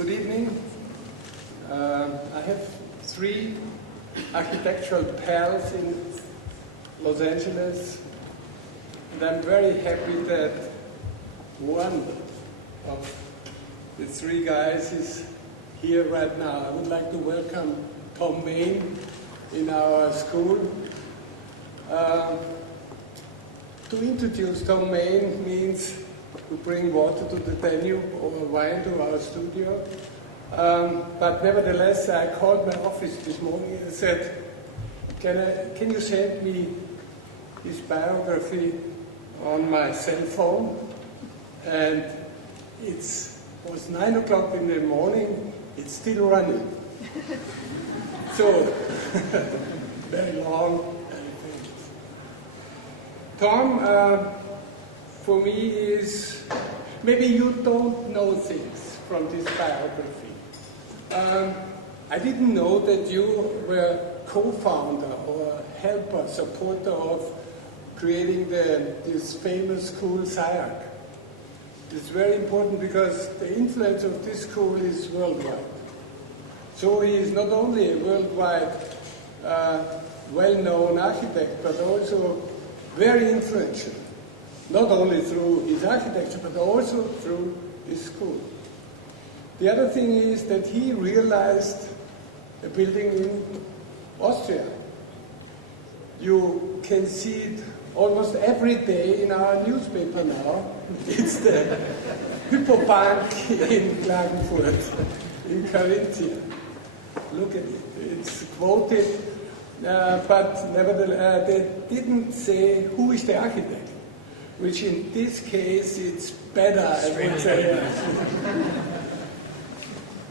Good evening. I have 3 architectural pals in Los Angeles, and I'm very happy that one of the 3 guys is here right now. I would like to welcome Thom Mayne in our school. To introduce Thom Mayne means to bring water to the Danube or wine to our studio. But nevertheless, I called my office this morning and said, can you send me his biography on my cell phone? And it was 9 o'clock in the morning, it's still running. So, very long. Thom, for me is, maybe you don't know things from this biography. I didn't know that you were co-founder or helper, supporter of creating this famous school, SCIARC. It's very important because the influence of this school is worldwide. So he is not only a worldwide well-known architect, but also very influential. Not only through his architecture, but also through his school. The other thing is that he realized a building in Austria. You can see it almost every day in our newspaper now. It's the Hypobank in Klagenfurt, in Carinthia. Look at it. It's quoted, but nevertheless, they didn't say who is the architect, which in this case it's better, I would say.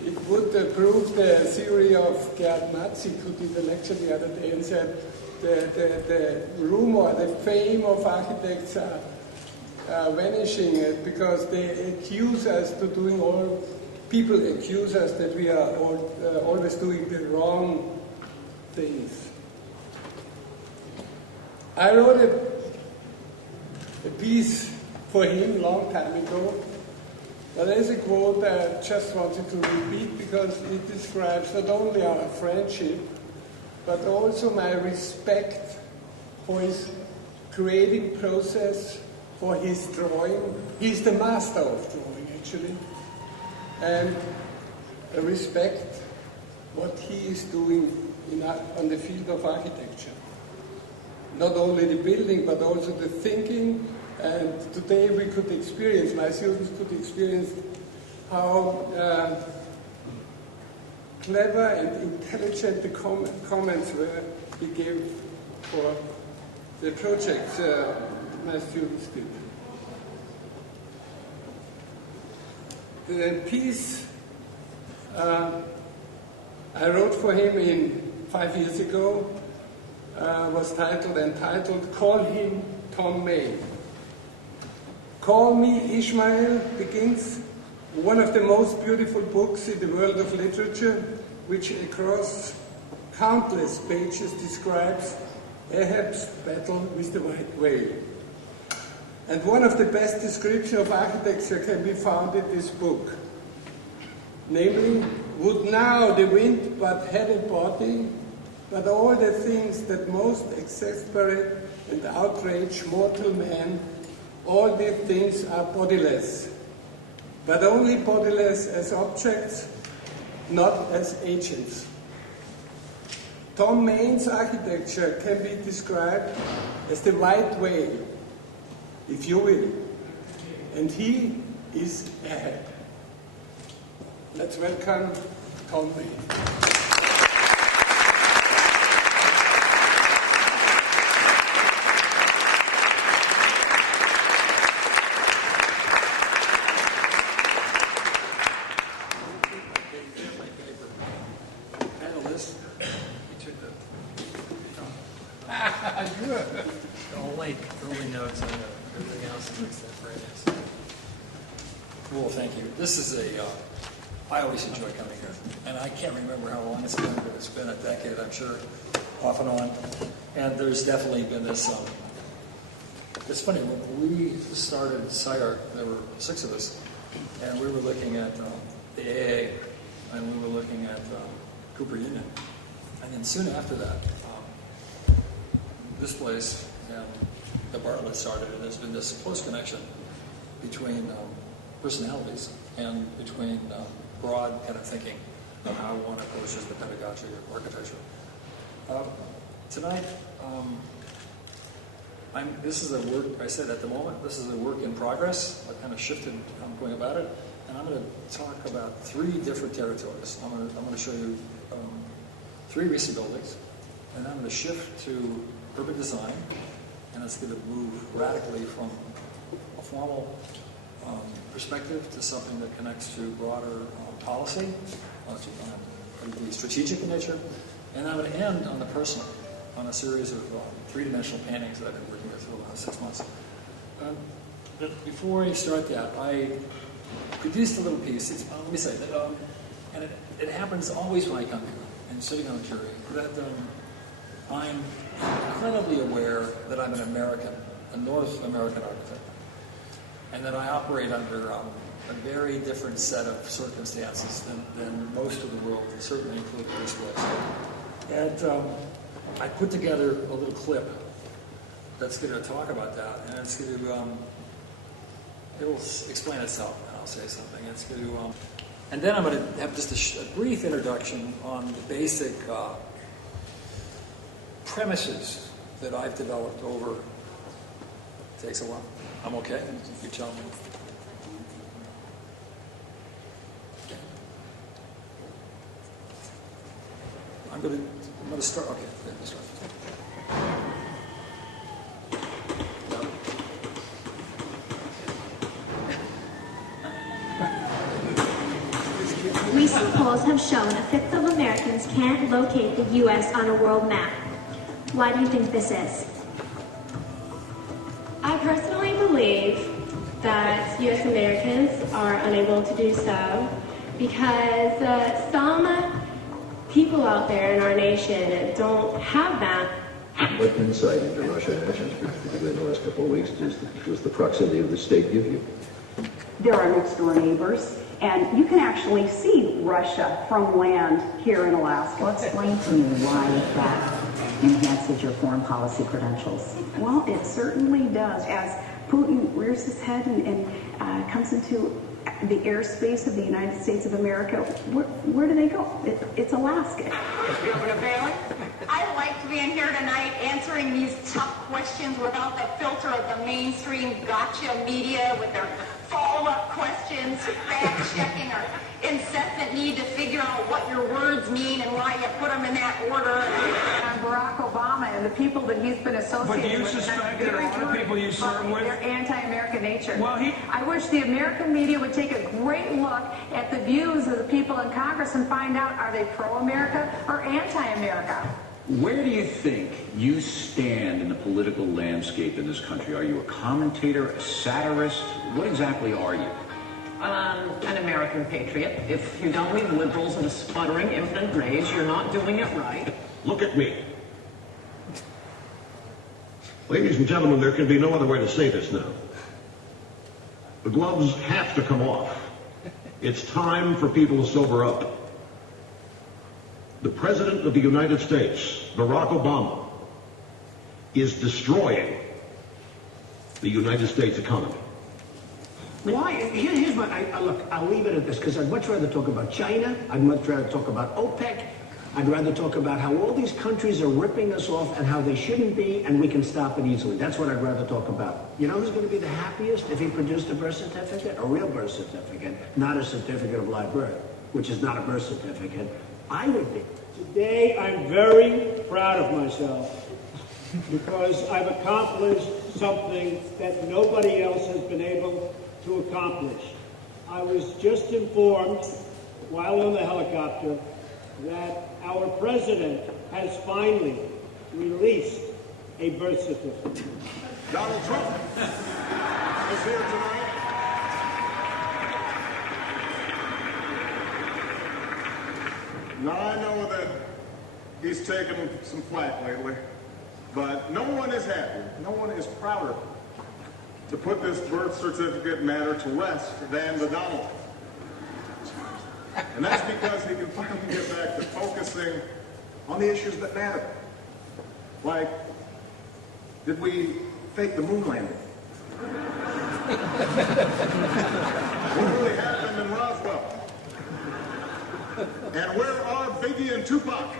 It would prove the theory of Gerd Matzig, who did a lecture the other day and said the rumor, the fame of architects are vanishing because they accuse us to doing people accuse us that we are always doing the wrong things. I wrote a piece for him a long time ago, but there's a quote I just wanted to repeat because it describes not only our friendship, but also my respect for his creative process, for his drawing. He's the master of drawing, actually. And a respect what he is doing on the field of architecture. Not only the building, but also the thinking. And today we could experience, my students could experience how clever and intelligent the comments were he gave for the projects my students did. The piece I wrote for him 5 years ago was entitled Call Him Thom Mayne. Call Me Ishmael begins one of the most beautiful books in the world of literature, which across countless pages describes Ahab's battle with the white whale. And one of the best descriptions of architecture can be found in this book. Namely, would now the wind but had a body, but all the things that most exasperate and outrage mortal man, all these things are bodiless, but only bodiless as objects, not as agents. Thom Mayne's architecture can be described as the white whale, if you will, and he is Ahab. Let's welcome Thom Mayne. Cool, thank you. This is I always enjoy coming here, and I can't remember how long it's been, but it's been a decade, I'm sure, off and on. And there's definitely been this, it's funny, when we started SCIARC, there were 6 of us, and we were looking at the AA, and we were looking at Cooper Union. And then soon after that, this place and the Bartlett started, and there's been this close connection between personalities and between broad kind of thinking of how one approaches the pedagogy of architecture. Tonight, this is a work, I said at the moment, this is a work in progress. I kind of shifted how I'm going about it. And I'm going to talk about 3 different territories. I'm going to show you 3 recent buildings. And I'm going to shift to urban design. And it's going to move radically from a formal perspective to something that connects to broader policy, to be strategic in nature. And I'm going to end on the personal, on a series of 3-dimensional paintings that I've been working with for the last 6 months. But before I start that, I produced a little piece. Let me say that, and it happens always when I come here and sitting on a jury, that I'm incredibly aware that I'm an American, a North American architect, and that I operate under a very different set of circumstances than most of the world, certainly including this place. And I put together a little clip that's going to talk about that, and it's going to, it'll explain itself, and I'll say something. It's going to, and then I'm going to have just a brief introduction on the basic premises that I've developed over, it takes a while. I'm okay? You tell me. I'm going to start. Okay, let's start. Recent polls have shown a fifth of Americans can't locate the U.S. on a world map. Why do you think this is? I personally believe that U.S. Americans are unable to do so because some people out there in our nation don't have that. What insight into Russian actions, particularly in the last couple of weeks, does the proximity of the state give you? There are next door neighbors, and you can actually see Russia from land here in Alaska. Well, explain to me why that enhances your foreign policy credentials. Well, it certainly does. As Putin rears his head and comes into the airspace of the United States of America, where do they go? It's Alaska. Governor Bailey, I like to be in here tonight answering these tough questions without the filter of the mainstream gotcha media with their follow-up questions, fact-checking, or incessant need to figure out what your words mean and why you put them in that order. Barack Obama and the people that he's been associated with. But do you suspect that a lot of people you serve with? Their anti-American nature. Well, I wish the American media would take a great look at the views of the people in Congress and find out, are they pro-America or anti-America? Where do you think you stand in the political landscape in this country? Are you a commentator, a satirist? What exactly are you? An American patriot. If you don't leave liberals in a sputtering infant rage, you're not doing it right. Look at me. Ladies and gentlemen, there can be no other way to say this now. The gloves have to come off. It's time for people to sober up. The President of the United States, Barack Obama, is destroying the United States economy. Why? Here's my, look, I'll leave it at this, because I'd much rather talk about China, I'd much rather talk about OPEC, I'd rather talk about how all these countries are ripping us off and how they shouldn't be, and we can stop it easily. That's what I'd rather talk about. You know who's going to be the happiest if he produced a birth certificate? A real birth certificate, not a certificate of live birth, which is not a birth certificate. I would be. Today, I'm very proud of myself because I've accomplished something that nobody else has been able to accomplish. I was just informed while on the helicopter that our president has finally released a birth certificate. Donald Trump is here tonight. Now, I know that he's taken some flack lately, but no one is happier, no one is prouder to put this birth certificate matter to rest than the Donald. And that's because he can finally get back to focusing on the issues that matter. Like, did we fake the moon landing? What really happened in Roswell? And where are Biggie and Tupac?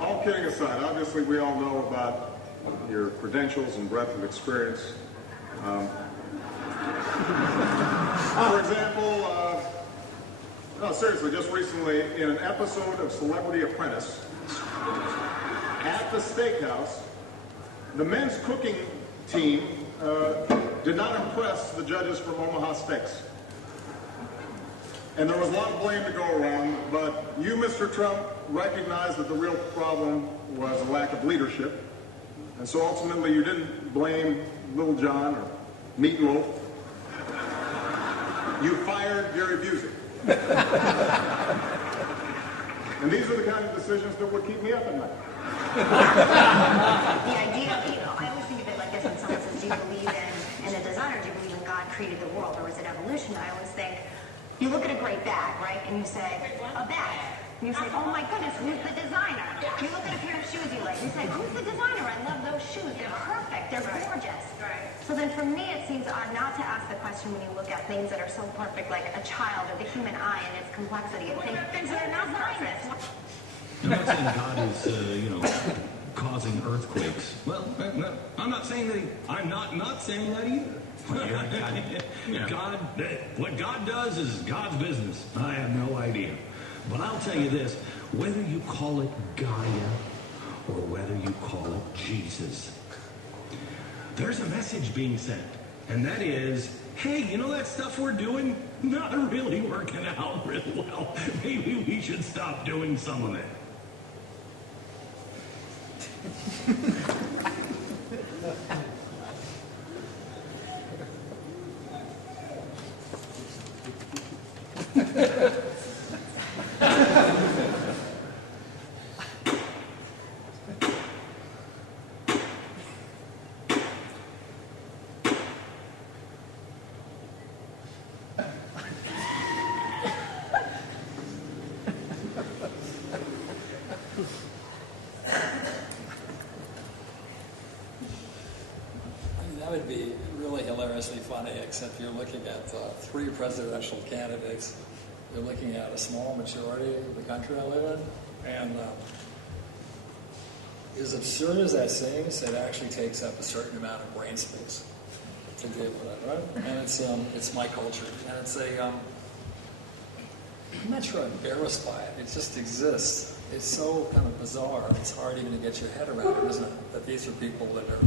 All kidding aside, obviously we all know about your credentials and breadth of experience. For example, no, seriously, just recently in an episode of Celebrity Apprentice, at the steakhouse, the men's cooking team did not impress the judges from Omaha Steaks. And there was a lot of blame to go around, but you, Mr. Trump, recognized that the real problem was a lack of leadership. And so ultimately you didn't blame Little John or Meatloaf. You fired Gary Busey. And these are the kind of decisions that would keep me up at night. The idea, I always think of it like this when someone says, do you believe in a design, or do you believe in God created the world, or is it evolution? I always think, you look at a great bag, right, and you say, a bag. And you say, oh my goodness, who's the designer? You look at a pair of shoes you like, you say, who's the designer? I love those shoes. They're perfect. They're gorgeous. So then for me, it seems odd not to ask the question when you look at things that are so perfect, like a child or the human eye and its complexity, and think things that are not perfect. I'm not saying God is, causing earthquakes. Well, I'm not saying that. I'm not saying that either. God, what God does is God's business. I have no idea. But I'll tell you this, whether you call it Gaia or whether you call it Jesus, there's a message being sent. And that is, hey, you know that stuff we're doing? Not really working out real well. Maybe we should stop doing some of it. That would be really hilariously funny, except you're looking at three presidential candidates. You're looking at a small majority of the country I live in. And as absurd as that seems, it actually takes up a certain amount of brain space to deal with it, right? And it's my culture. And it's I'm not sure I'm embarrassed by it. It just exists. It's so kind of bizarre. It's hard even to get your head around it, isn't it? That these are people that are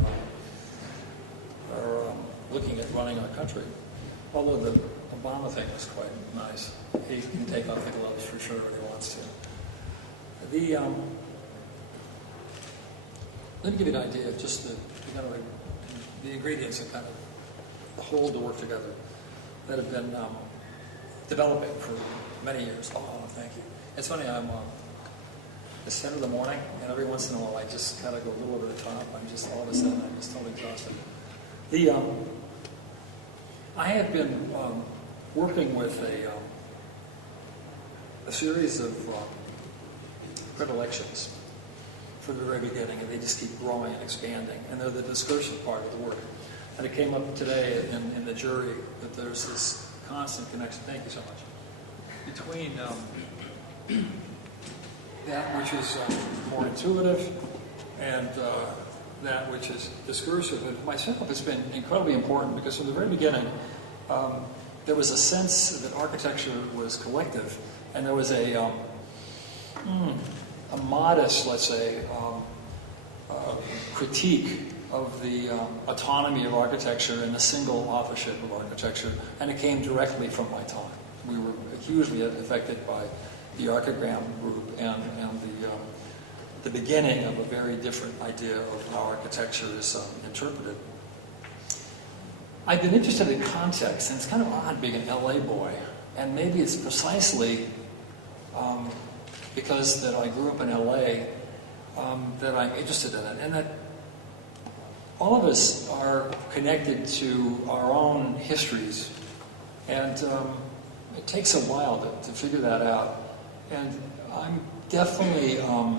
looking at running our country. Although the Obama thing was quite nice. He can take off the gloves for sure if he wants to. Let me give you an idea of just the ingredients that kind of hold the work together that have been developing for many years. Oh, thank you. It's funny, I'm the center of the morning, and every once in a while I just kind of go a little over the top. All of a sudden, I'm just totally exhausted. I have been working with a series of predilections from the very beginning, and they just keep growing and expanding, and they're the discursive part of the work. And it came up today in the jury that there's this constant connection, thank you so much, between that which is more intuitive and that which is discursive. And myself, it's been incredibly important because from the very beginning, there was a sense that architecture was collective, and there was a modest, let's say, critique of the autonomy of architecture and the single authorship of architecture, and it came directly from my time. We were hugely affected by the Archigram group and the beginning of a very different idea of how architecture is interpreted. I've been interested in context, and it's kind of odd being an LA boy, and maybe it's precisely because that I grew up in LA that I'm interested in it, and that all of us are connected to our own histories, and it takes a while to figure that out. And I'm definitely a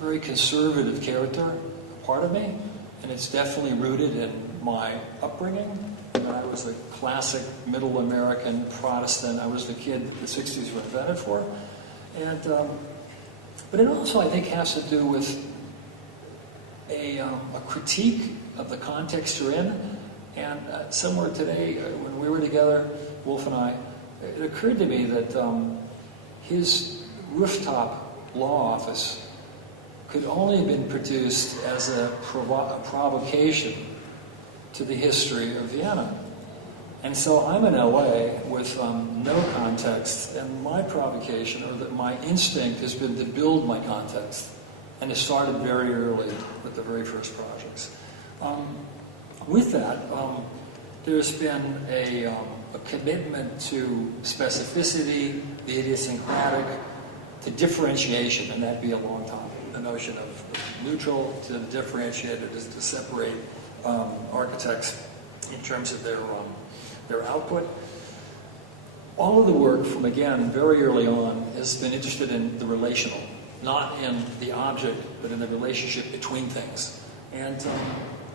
very conservative character, part of me, and it's definitely rooted in my upbringing. I was a classic middle American Protestant. I was the kid that the 60s were invented for. And, but it also, I think, has to do with a critique of the context you're in. And somewhere today, when we were together, Wolf and I, it occurred to me that his rooftop law office could only have been produced as a provocation to the history of Vienna. And so I'm in LA with no context, and my provocation, or that my instinct, has been to build my context. And it started very early with the very first projects. With that, there's been a commitment to specificity, the idiosyncratic, to differentiation, and that'd be a long time. The notion of neutral to differentiated is to separate architects in terms of their output. All of the work from, again, very early on has been interested in the relational, not in the object, but in the relationship between things. And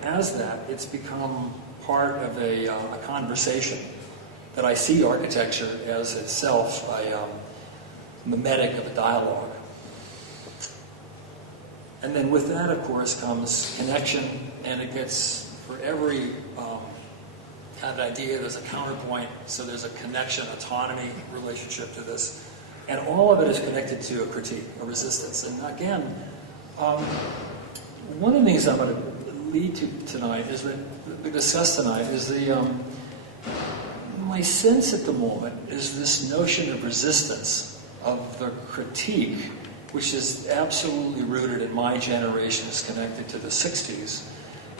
as that, it's become part of a conversation that I see architecture as itself a mimetic of a dialogue. And then with that, of course, comes connection, and it gets, for every kind of idea, there's a counterpoint, so there's a connection, autonomy relationship to this. And all of it is connected to a critique, a resistance. And again, one of the things I'm going to lead to tonight, is that we discuss tonight, is my sense at the moment is this notion of resistance, of the critique, which is absolutely rooted in my generation, is connected to the 60s.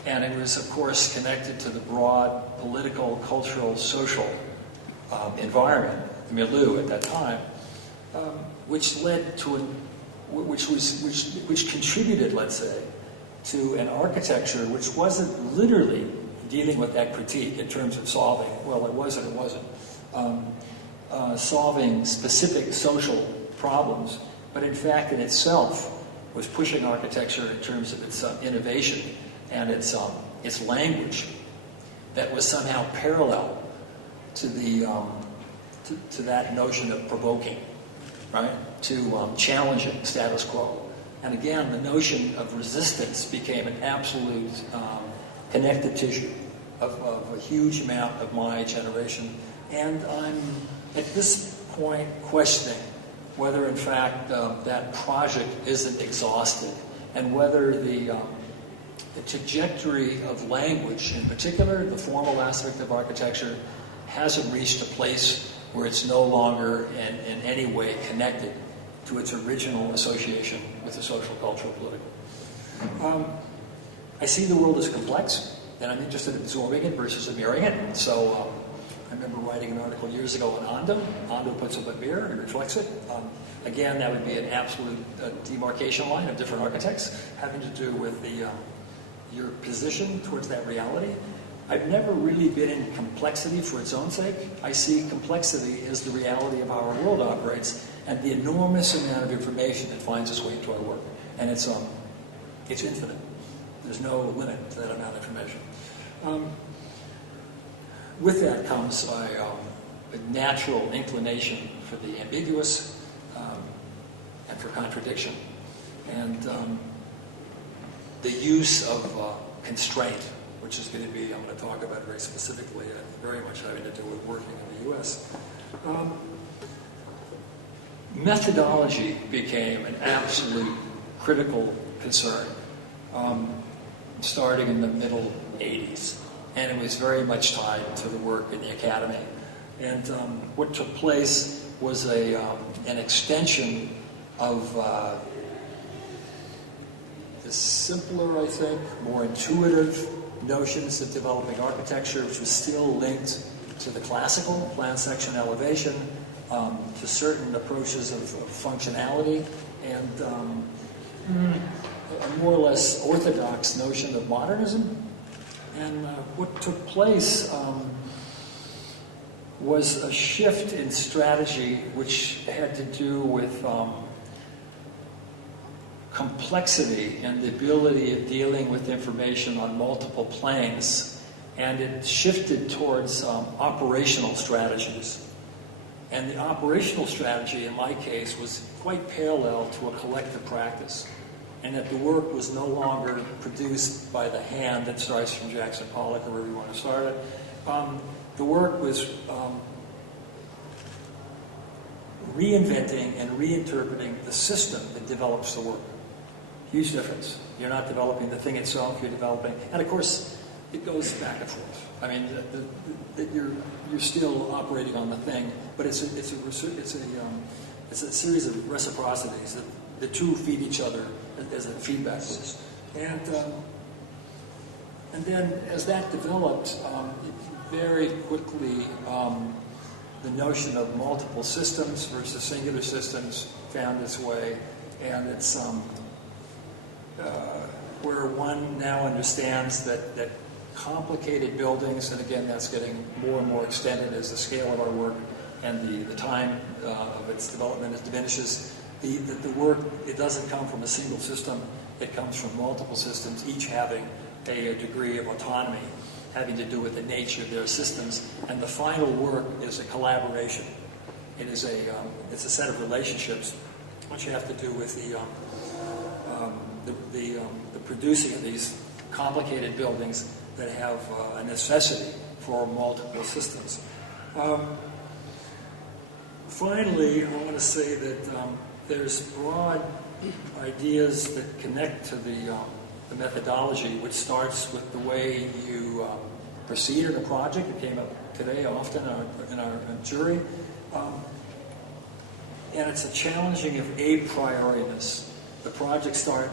And it was, of course, connected to the broad political, cultural, social environment, milieu at that time, which led to which contributed, let's say, to an architecture which wasn't literally dealing with that critique in terms of solving, well, it was and it wasn't, solving specific social problems, but in fact in itself was pushing architecture in terms of its innovation and its language that was somehow parallel to the to that notion of provoking, right? To challenging status quo. And again, the notion of resistance became an absolute connective tissue of a huge amount of my generation. And I'm, at this point, questioning whether, in fact, that project isn't exhausted, and whether the trajectory of language, in particular, the formal aspect of architecture, hasn't reached a place where it's no longer in any way connected to its original association with the social, cultural, political. I see the world as complex, and I'm interested in absorbing it versus mirroring it. So I remember writing an article years ago on Ondo. Ondo puts up a mirror and reflects it. Again, that would be an absolute demarcation line of different architects, having to do with your position towards that reality. I've never really been in complexity for its own sake. I see complexity as the reality of how our world operates and the enormous amount of information that finds its way into our work. And it's infinite. There's no limit to that amount of information. With that comes a natural inclination for the ambiguous and for contradiction. And the use of constraint, which is going to be, I'm going to talk about very specifically, very much having to do with working in the U.S. Methodology became an absolute critical concern, starting in the middle 80s. And it was very much tied to the work in the academy. And what took place was an extension of the simpler, I think, more intuitive notions of developing architecture, which was still linked to the classical plan, section, elevation, to certain approaches of functionality, and a more or less orthodox notion of modernism. And what took place was a shift in strategy which had to do with complexity and the ability of dealing with information on multiple planes. And it shifted towards operational strategies. And the operational strategy, in my case, was quite parallel to a collective practice. And that the work was no longer produced by the hand that starts from Jackson Pollock or wherever you want to start it. The work was reinventing and reinterpreting the system that develops the work. Huge difference. You're not developing the thing itself, you're developing, and of course, it goes back and forth. I mean, you're still operating on the thing, but it's a series of reciprocities that the two feed each other as a feedback loop. And then as that developed, very quickly the notion of multiple systems versus singular systems found its way, and it's where one now understands that complicated buildings, and again that's getting more and more extended as the scale of our work and the time of its development diminishes. The work, it doesn't come from a single system, it comes from multiple systems, each having a degree of autonomy, having to do with the nature of their systems, and the final work is a collaboration. It's a set of relationships which have to do with the producing of these complicated buildings that have a necessity for multiple systems. Finally, I want to say that there's broad ideas that connect to the methodology, which starts with the way you proceed in a project. It came up today often in our jury. And it's a challenging of a prioriness. The projects start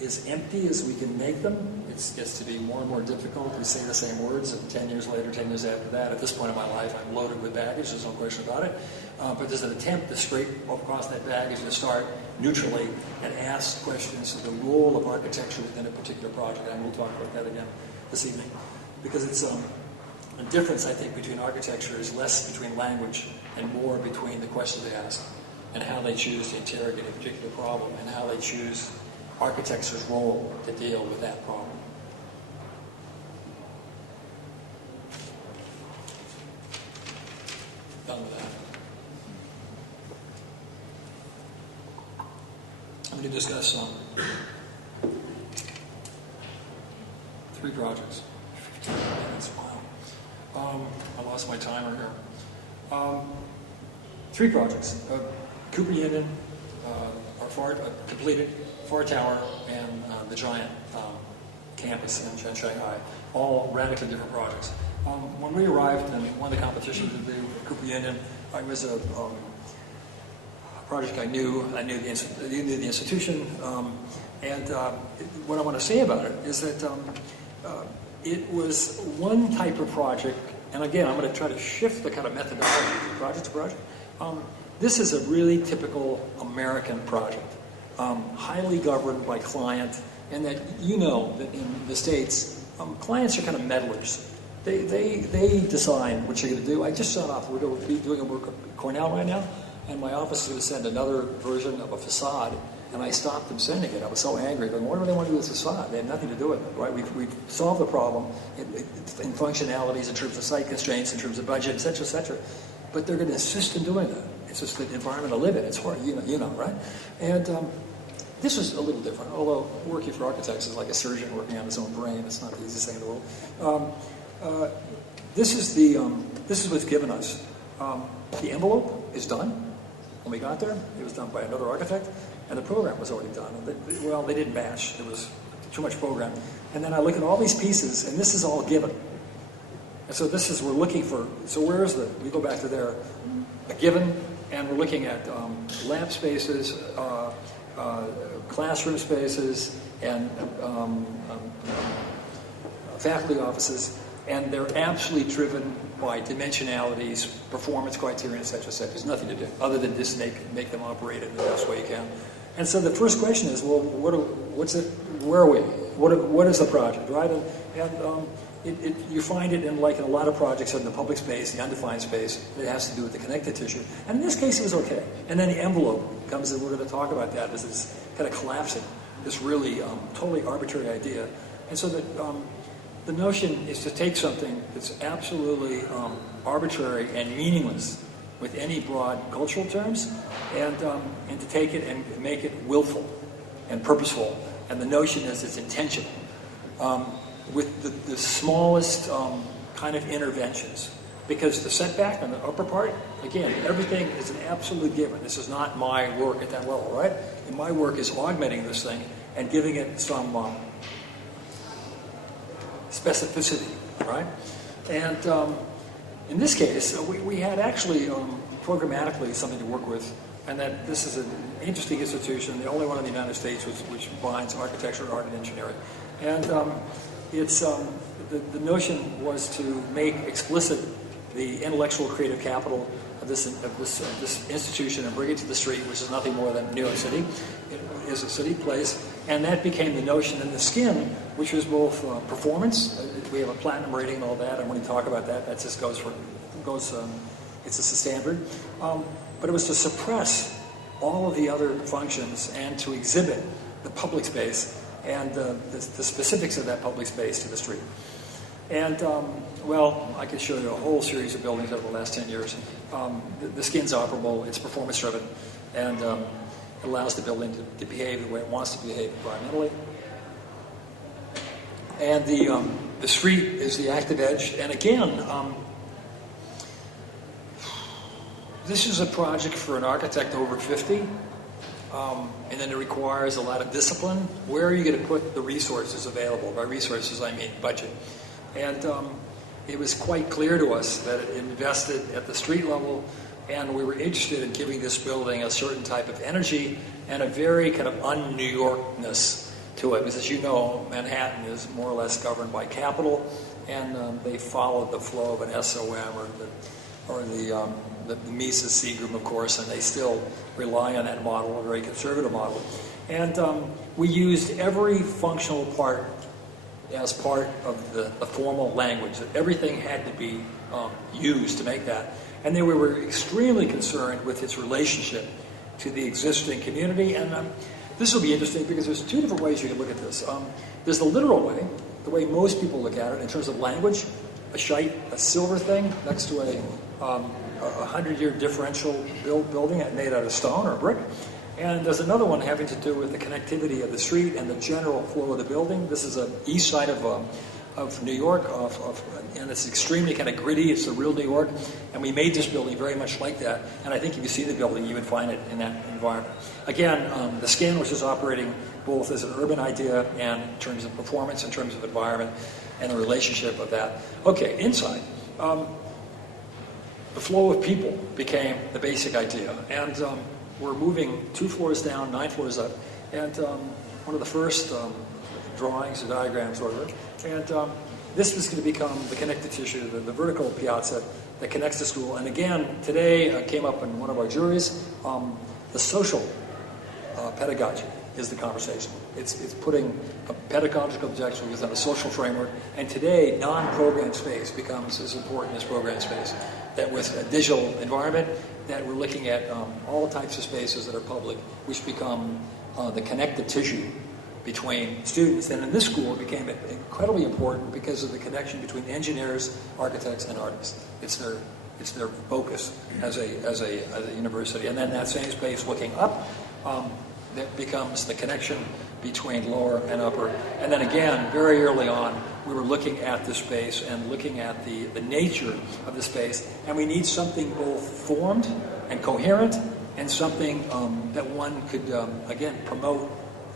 as empty as we can make them. It gets to be more and more difficult. We say the same words, and 10 years later, 10 years after that, at this point in my life, I'm loaded with baggage, there's no question about it. But there's an attempt to scrape across that baggage and start neutrally and ask questions of the role of architecture within a particular project. And we'll talk about that again this evening. Because it's a difference, I think, between architecture is less between language and more between the questions they ask and how they choose to interrogate a particular problem and how they choose architecture's role to deal with that problem. Done with that. I'm going to discuss 3 projects. 15 minutes, wow. I lost my timer here. 3 projects. Cooper Union, completed, Far Tower, and the giant campus in Shanghai, all radically different projects. When we arrived and won the competition to do Cooper Union, it was a project I knew the institution, and what I want to say about it is that it was one type of project, and again, I'm going to try to shift the kind of methodology from project to project. This is a really typical American project, highly governed by client, and that that in the States, clients are kind of meddlers. They design what you're going to do. I just shut off. We're doing a work at Cornell right now, and my office is going to send another version of a facade, and I stopped them sending it. I was so angry. But what do they want to do with this facade? They have nothing to do with it, right? We've solved the problem in functionalities, in terms of site constraints, in terms of budget, et cetera, et cetera. But they're going to insist in doing that. It's just the environment to live in. It's hard, right? And this was a little different, although working for architects is like a surgeon working on his own brain. It's not the easiest thing in the world. This is what's given us. The envelope is done. When we got there, it was done by another architect, and the program was already done. They didn't batch. There was too much program. And then I look at all these pieces, and this is all given. And so we're looking for, so where is we go back to there, a given, and we're looking at lab spaces, classroom spaces, and faculty offices, and they're absolutely driven by dimensionalities, performance criteria, et cetera, et cetera. There's nothing to do other than just make them operate in the best way you can. And so the first question is, well, what's it? Where are we? What is the project, right? You find it in a lot of projects in the public space, the undefined space. It has to do with the connective tissue. And in this case, it was okay. And then the envelope comes in. We're going to talk about that. This is kind of collapsing this really totally arbitrary idea. And so the notion is to take something that's absolutely arbitrary and meaningless with any broad cultural terms, and to take it and make it willful and purposeful. And the notion is it's intentional. With the smallest kind of interventions. Because the setback on the upper part, again, everything is an absolute given. This is not my work at that level, right? And my work is augmenting this thing and giving it some specificity, right? And in this case, we had actually programmatically something to work with, and that this is an interesting institution, the only one in the United States which combines architecture, art, and engineering. And it's the notion was to make explicit the intellectual creative capital of this institution and bring it to the street, which is nothing more than New York City. It is a city place, and that became the notion. And the skin, which was both performance, we have a platinum rating and all that, and when you talk about that, that just goes it's a standard. But it was to suppress all of the other functions and to exhibit the public space and the specifics of that public space to the street. And, well, I could show you a whole series of buildings over the last 10 years. The skin's operable, it's performance-driven, and allows the building to behave the way it wants to behave environmentally. And the street is the active edge. And again, this is a project for an architect over 50. And then it requires a lot of discipline. Where are you going to put the resources available? By resources, I mean budget. And it was quite clear to us that it invested at the street level, and we were interested in giving this building a certain type of energy and a very kind of un-New Yorkness to it. Because as you know, Manhattan is more or less governed by capital, and they followed the flow of an SOM or the Mises Seagram, of course, and they still rely on that model, a very conservative model. And we used every functional part as part of the formal language. Everything had to be used to make that. And then we were extremely concerned with its relationship to the existing community. And this will be interesting because there's two different ways you can look at this. There's the literal way, the way most people look at it in terms of language, a silver thing next to a 100-year differential building made out of stone or brick. And there's another one having to do with the connectivity of the street and the general flow of the building. This is the east side of New York, and it's extremely kind of gritty. It's the real New York. And we made this building very much like that. And I think if you see the building, you would find it in that environment. Again, the skin, which is operating both as an urban idea and in terms of performance, in terms of environment, and the relationship of that. Okay, inside. The flow of people became the basic idea. And we're moving 2 floors down, 9 floors up. And one of the first drawings or diagrams, or whatever. And this was going to become the connective tissue, the vertical piazza that connects the school. And again, today came up in one of our juries, the social pedagogy is the conversation. It's putting a pedagogical objection within a social framework. And today, non-program space becomes as important as program space. That with a digital environment, that we're looking at all types of spaces that are public, which become the connective tissue between students. And in this school, it became incredibly important because of the connection between engineers, architects, and artists. It's their focus as a university. And then that same space looking up, that becomes the connection between lower and upper. And then again, very early on, we were looking at the space and looking at the nature of the space. And we need something both formed and coherent, and something that one could, again, promote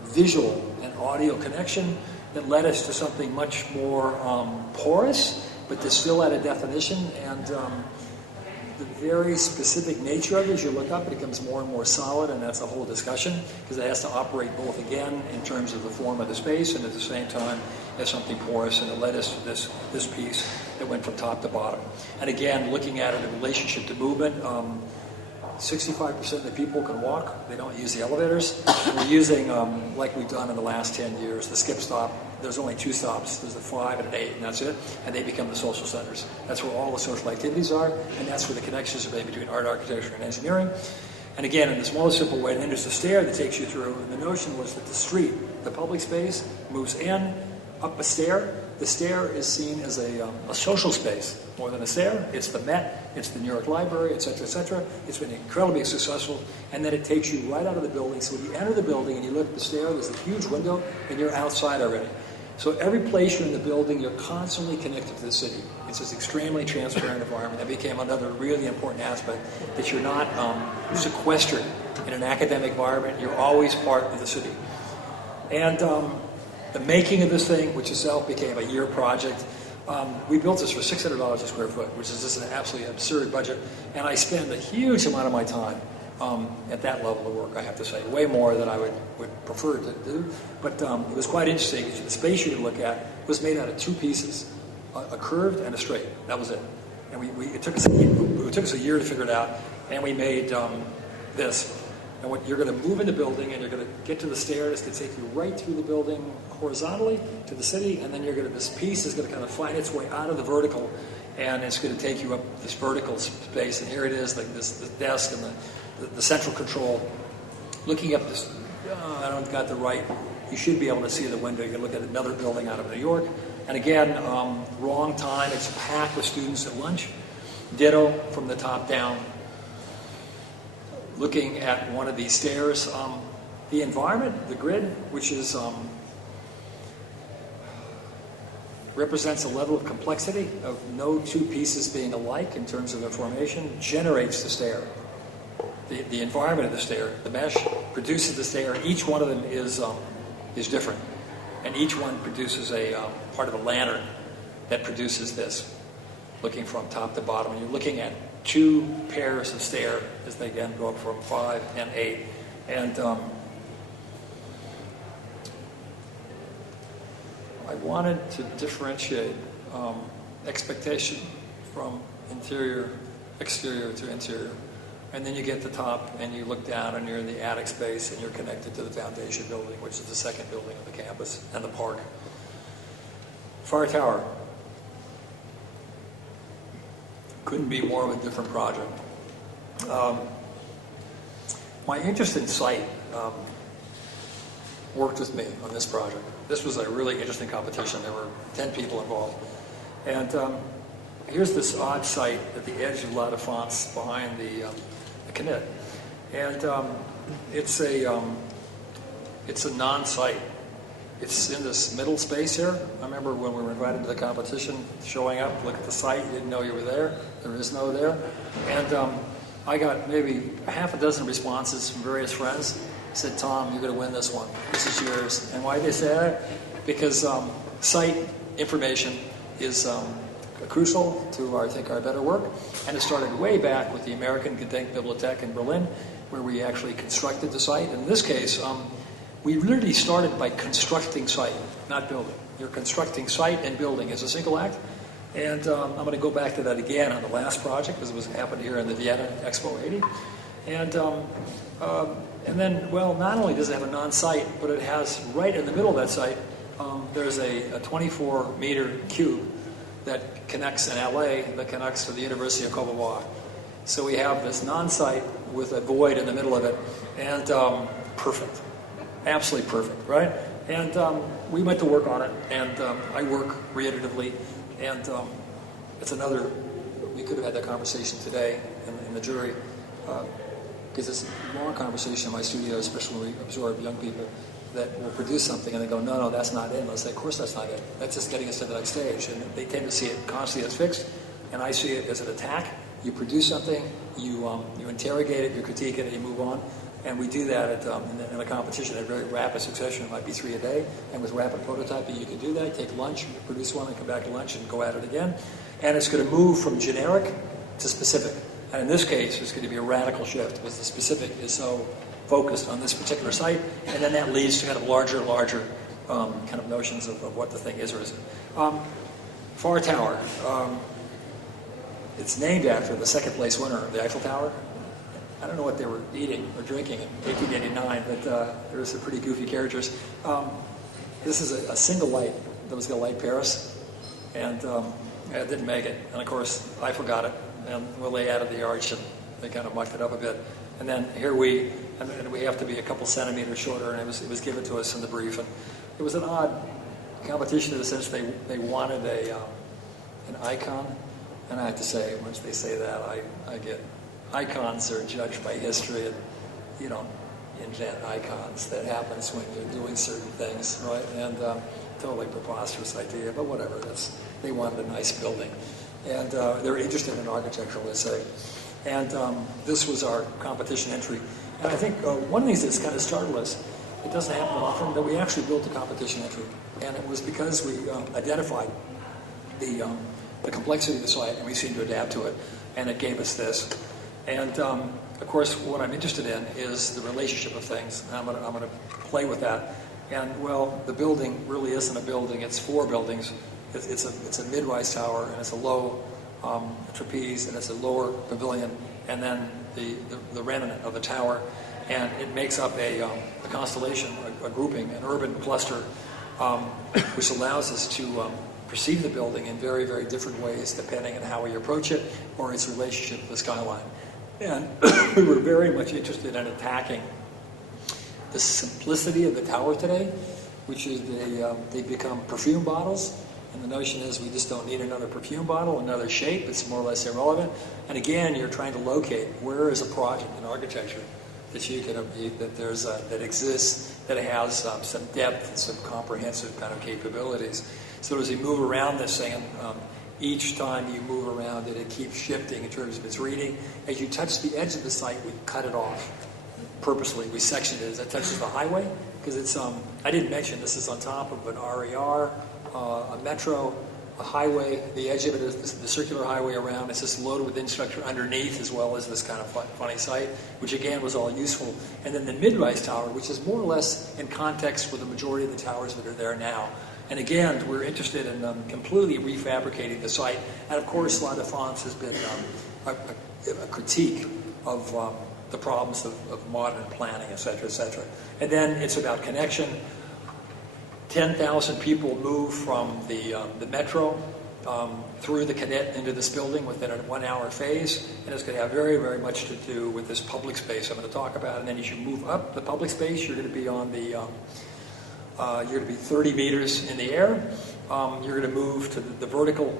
visual and audio connection that led us to something much more porous, but to still add a definition. And the very specific nature of it, as you look up, it becomes more and more solid, and that's a whole discussion, because it has to operate both, again, in terms of the form of the space, and at the same time, as something porous, and it led us to this piece that went from top to bottom. And again, looking at it in relationship to movement, 65% of the people can walk. They don't use the elevators. We're using, like we've done in the last 10 years, the skip stop. There's only 2 stops. There's a 5 and an 8, and that's it. And they become the social centers. That's where all the social activities are, and that's where the connections are made between art, architecture, and engineering. And again, in this most simple way, and then there's the stair that takes you through. And the notion was that the street, the public space, moves in, up a stair. The stair is seen as a social space more than a stair. It's the Met, it's the New York Library, et cetera, et cetera. It's been incredibly successful. And then it takes you right out of the building. So when you enter the building and you look at the stair, there's a huge window, and you're outside already. So every place you're in the building, you're constantly connected to the city. It's this extremely transparent environment. That became another really important aspect, that you're not sequestered in an academic environment. You're always part of the city. And the making of this thing, which itself became a year project, we built this for $600 a square foot, which is just an absolutely absurd budget. And I spend a huge amount of my time at that level of work, I have to say, way more than I would prefer to do. But it was quite interesting. The space you could look at was made out of 2 pieces, a curved and a straight. That was it. And it took us a year to figure it out, and we made this. And what you're going to move in the building, and you're going to get to the stairs to take you right through the building horizontally to the city, and then this piece is going to kind of find its way out of the vertical, and it's going to take you up this vertical space. And here it is, like this desk and the central control. Looking up this, I don't got the right. You should be able to see the window. You can look at another building out of New York. And again, wrong time. It's packed with students at lunch. Ditto from the top down. Looking at one of these stairs, the environment, the grid, which is represents a level of complexity of no 2 pieces being alike in terms of their formation, generates the stair. The environment of the stair, the mesh, produces the stair. Each one of them is different, and each one produces a part of a lantern that produces this, looking from top to bottom. And you're looking at 2 pairs of stair as they again go up from 5 and 8. And I wanted to differentiate expectation from exterior to interior. And then you get to the top and you look down and you're in the attic space and you're connected to the foundation building, which is the second building of the campus and the park. Fire tower. Couldn't be more of a different project. My interest in site worked with me on this project. This was a really interesting competition. There were 10 people involved. And here's this odd site at the edge of a lot of fonts behind the Knit. And it's a non-site. It's in this middle space here. I remember when we were invited to the competition, showing up, look at the site, you didn't know you were there. There is no there. And I got maybe a half a dozen responses from various friends. Said, Tom, you're going to win this one. This is yours. And why did they say that? Because site information is crucial to, I think, our better work. And it started way back with the American Gedenkbibliothek in Berlin, where we actually constructed the site. In this case, we literally started by constructing site, not building. You're constructing site and building as a single act. And I'm going to go back to that again on the last project, because it happened here in the Vienna Expo 80. And then, well, not only does it have a non-site, but it has right in the middle of that site, there's a 24-meter cube that connects in LA, that connects to the University of Courbevoie. So we have this non-site with a void in the middle of it, and perfect. Absolutely perfect, right? And we went to work on it, and I work reiteratively, and it's another, we could have had that conversation today in the jury, because it's a long conversation in my studio, especially when we absorb young people that will produce something and they go, no, that's not it. And I say, of course that's not it. That's just getting us to the next stage. And they tend to see it constantly as fixed, and I see it as an attack. You produce something, you interrogate it, you critique it, and you move on. And we do that in a competition at a very rapid succession. It might be 3 a day. And with rapid prototyping, you can do that. Take lunch, produce one, and come back to lunch and go at it again. And it's going to move from generic to specific. And in this case, it's going to be a radical shift, because the specific is so focused on this particular site, and then that leads to kind of larger kind of notions of what the thing is or isn't. Far Tower. It's named after the second place winner of the Eiffel Tower. I don't know what they were eating or drinking in 1889, but there were some pretty goofy characters. This is a single light that was going to light Paris, and it didn't make it. And of course, I forgot it, and they added the arch, and they kind of mucked it up a bit. And then here we have to be a couple centimeters shorter, and it was given to us in the brief. And it was an odd competition in the sense they wanted an icon, and I have to say, once they say that, I get icons are judged by history, and you don't invent icons. That happens when you're doing certain things, right? And totally preposterous idea, but whatever. They wanted a nice building, and they were interested in architecture, let's say. And this was our competition entry. And I think one of the things that's kind of startled us, it doesn't happen often, that we actually built a competition entry. And it was because we identified the complexity of the site, and we seemed to adapt to it, and it gave us this. And of course, what I'm interested in is the relationship of things. And I'm going to play with that. And well, the building really isn't a building; it's four buildings. It's a mid-rise tower, and it's a low trapeze, and it's a lower pavilion, and then the remnant of the tower, and it makes up a constellation, a grouping, an urban cluster, which allows us to perceive the building in very, very different ways depending on how we approach it or its relationship to the skyline. And we were very much interested in attacking the simplicity of the tower today, which is they become perfume bottles. And the notion is we just don't need another perfume bottle, another shape. It's more or less irrelevant. And again, you're trying to locate where is a project in architecture that you can that exists, that has some depth and some comprehensive kind of capabilities. So as you move around this thing, each time you move around it keeps shifting in terms of its reading. As you touch the edge of the site, we cut it off purposely. We sectioned it as it touches the highway, because it's I didn't mention this is on top of an RER. A metro, a highway, the edge of it is the circular highway around. It's just loaded with infrastructure underneath, as well as this kind of funny site, which again was all useful. And then the mid-rise tower, which is more or less in context with the majority of the towers that are there now. And again, we're interested in completely refabricating the site. And of course, La Défense has been a critique of the problems of modern planning, et cetera, et cetera. And then it's about connection. 10,000 people move from the metro through the Cadet into this building within a 1-hour phase, and it's going to have very, very much to do with this public space I'm going to talk about. And then as you move up the public space, you're going to be on the you're going to be 30 meters in the air. You're going to move to the vertical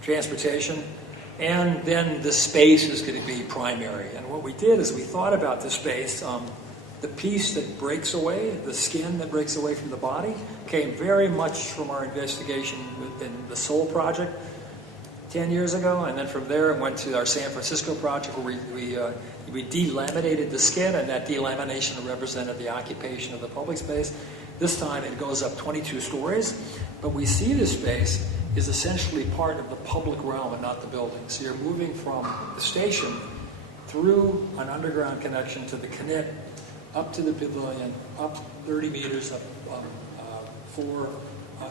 transportation, and then the space is going to be primary. And what we did is we thought about the space. The piece that breaks away, the skin that breaks away from the body, came very much from our investigation in the Seoul project 10 years ago, and then from there it went to our San Francisco project where we delaminated the skin, and that delamination represented the occupation of the public space. This time it goes up 22 stories, but we see this space is essentially part of the public realm and not the building. So you're moving from the station through an underground connection to the Canet, up to the pavilion, up 30 meters, up 4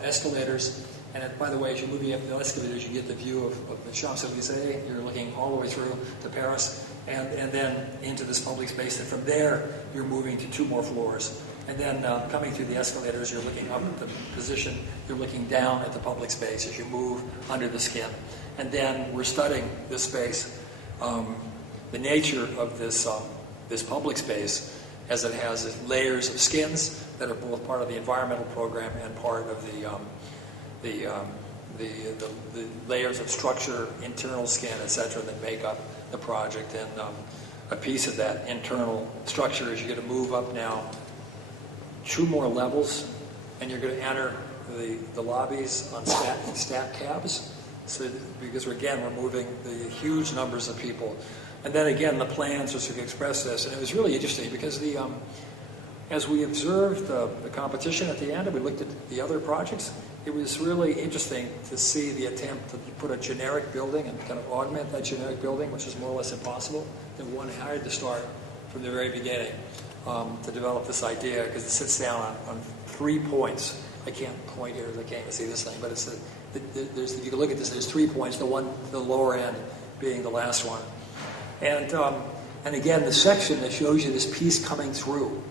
escalators. And by the way, as you're moving up the escalators, you get the view of the Champs-Élysées. You're looking all the way through to Paris, and then into this public space. And from there, you're moving to 2 more floors. And then coming through the escalators, you're looking up at the position. You're looking down at the public space as you move under the skin. And then we're studying this space, the nature of this public space, as it has layers of skins that are both part of the environmental program and part of the layers of structure, internal skin, etc., that make up the project. And a piece of that internal structure is you're going to move up now 2 more levels, and you're going to enter the lobbies on stacked cabs. So because we're moving the huge numbers of people. And then again, the plans was to express this, and it was really interesting because as we observed the competition at the end, and we looked at the other projects, it was really interesting to see the attempt to put a generic building and kind of augment that generic building, which is more or less impossible. And one had to start from the very beginning to develop this idea, because it sits down on 3 points. I can't point here, I can't see this thing, but it's if you can look at this, there's 3 points. The lower end being the last one. And And again, the section that shows you this piece coming through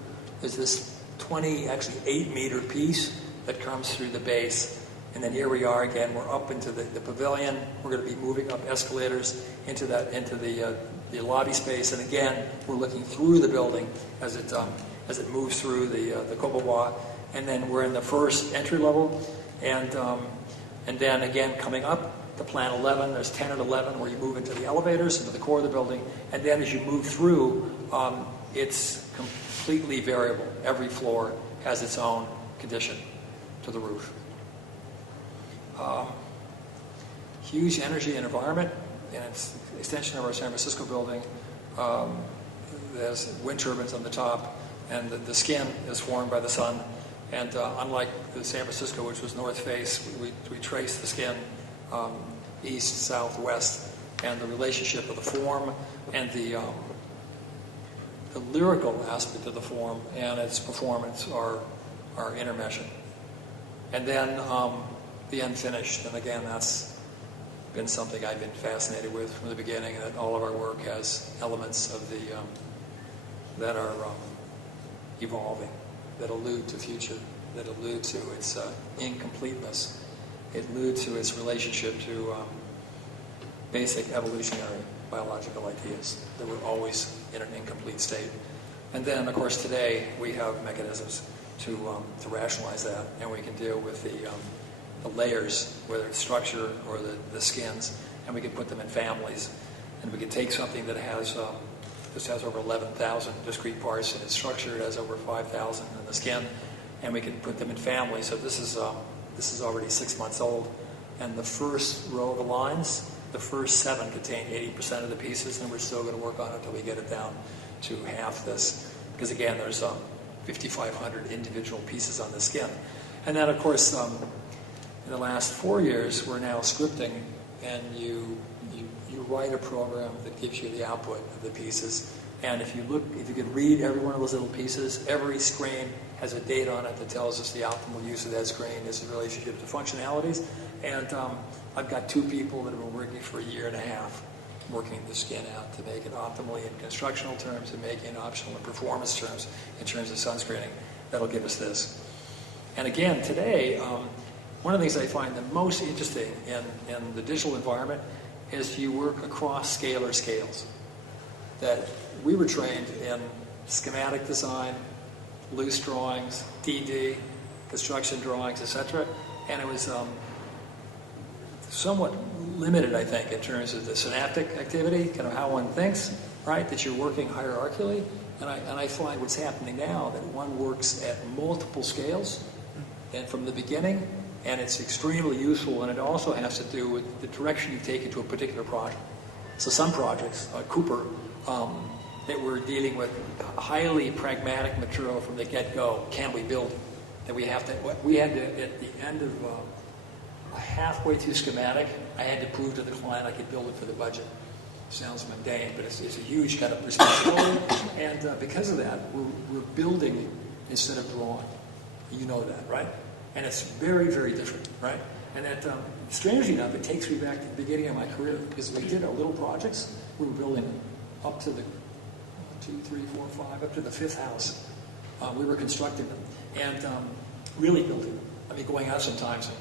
is this actually 8-meter piece that comes through the base. And then here we are again, we're up into the pavilion. We're going to be moving up escalators into the lobby space. And again, we're looking through the building as it moves through the Courbevoie. And then we're in the first entry level. And then again, coming up to Plan 11, there's 10 and 11 where you move into the elevators, into the core of the building. And then as you move through, it's completely variable. Every floor has its own condition to the roof. Huge energy and environment, and it's an extension of our San Francisco building. There's wind turbines on the top, and the skin is formed by the sun. And unlike the San Francisco, which was north face, we trace the skin east, south, west, and the relationship of the form and the lyrical aspect of the form and its performance are intermeshing. And then the unfinished, and again, that's been something I've been fascinated with from the beginning, that all of our work has elements of that are evolving, that allude to future, that allude to its incompleteness. It alludes to its relationship to basic evolutionary biological ideas that were always in an incomplete state. And then, of course, today we have mechanisms to rationalize that, and we can deal with the layers, whether it's structure or the skins, and we can put them in families. And we can take something that this has over 11,000 discrete parts in its structure, it has over 5,000 in the skin, and we can put them in families. So this is already 6 months old, and the first row of the lines, the first 7 contain 80% of the pieces, and we're still going to work on it until we get it down to half this, because again, there's 5,500 individual pieces on the skin. And then, of course, in the last 4 years, we're now scripting, and you write a program that gives you the output of the pieces. And if you could read every one of those little pieces, every screen has a date on it that tells us the optimal use of that screen, its relationship to functionalities. And I've got 2 people that have been working for 1.5 years, working the skin out to make it optimally in constructional terms and making it optional in performance terms, in terms of sunscreening. That'll give us this. And again, today, one of the things I find the most interesting in the digital environment is you work across scalar scales. That we were trained in schematic design, loose drawings, DD, construction drawings, etc. And it was somewhat limited, I think, in terms of the synaptic activity, kind of how one thinks, right? That you're working hierarchically. And I find what's happening now that one works at multiple scales and from the beginning, and it's extremely useful, and it also has to do with the direction you take into a particular project. So some projects, Cooper, that we're dealing with highly pragmatic material from the get-go. Can we build it? That we had to, at the end of halfway through schematic, I had to prove to the client I could build it for the budget. Sounds mundane, but it's a huge kind of responsibility. And because of that, we're building instead of drawing. You know that, right? And it's very, very different, right? And that, strangely enough, it takes me back to the beginning of my career, because we did our little projects. We were building up to the 2, 3, 4, 5, up to the 5th house. We were constructing them and really building them. I mean, going out sometimes and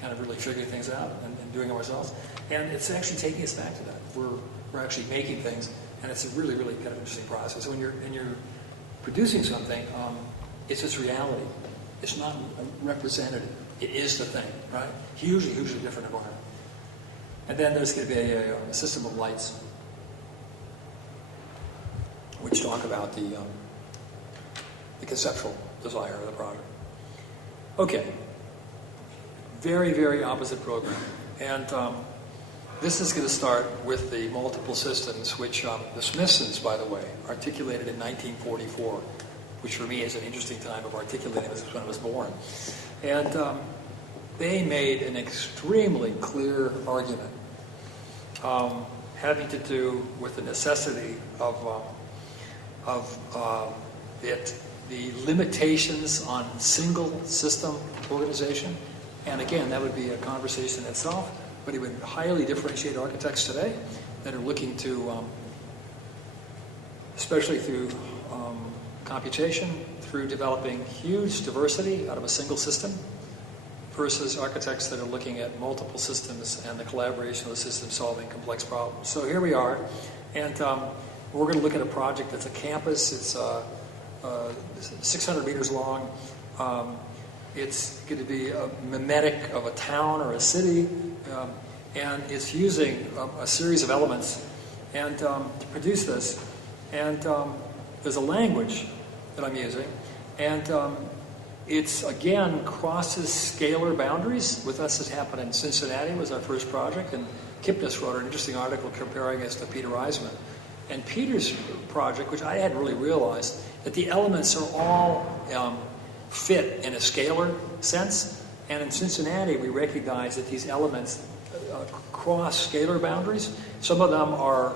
kind of really figuring things out and doing it ourselves. And it's actually taking us back to that. We're actually making things, and it's a really, really kind of interesting process. So when you're producing something, it's just reality. It's not representative. It is the thing, right? Hugely, hugely different environment. And then there's going to be a system of lights, which talk about the conceptual desire of the product. Okay. Very, very opposite program. And this is going to start with the multiple systems, which the Smithsons, by the way, articulated in 1944, which for me is an interesting time of articulating this when I was born. And they made an extremely clear argument having to do with the necessity of the limitations on single system organization. And again, that would be a conversation in itself, but it would highly differentiate architects today that are looking to especially through computation, through developing huge diversity out of a single system, versus architects that are looking at multiple systems and the collaboration of the systems solving complex problems. So here we are, and we're going to look at a project that's a campus. It's 600 meters long. It's going to be a mimetic of a town or a city, and it's using a series of elements and to produce this. And there's a language that I'm using, and it's, again, crosses scalar boundaries. With us, it happened in Cincinnati, was our first project, and Kipnis wrote an interesting article comparing us to Peter Eisman. And Peter's project, which I hadn't really realized, that the elements are all fit in a scalar sense. And in Cincinnati, we recognize that these elements cross scalar boundaries. Some of them are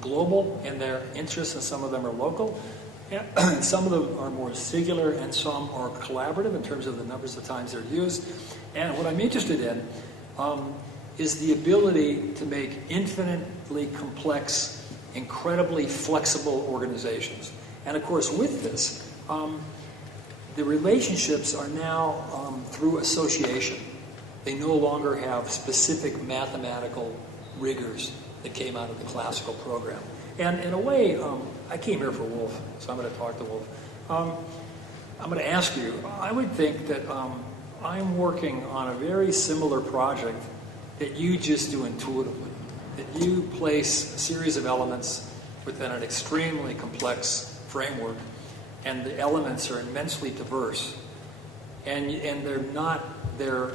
global in their interests, and some of them are local. And some of them are more singular, and some are collaborative in terms of the numbers of times they're used. And what I'm interested in is the ability to make infinitely complex, incredibly flexible organizations. And of course, with this, the relationships are now through association. They no longer have specific mathematical rigors that came out of the classical program. And in a way, I came here for Wolf, so I'm going to talk to Wolf. I'm going to ask you, I would think that I'm working on a very similar project that you just do intuitively, that you place a series of elements within an extremely complex framework, and the elements are immensely diverse. And they're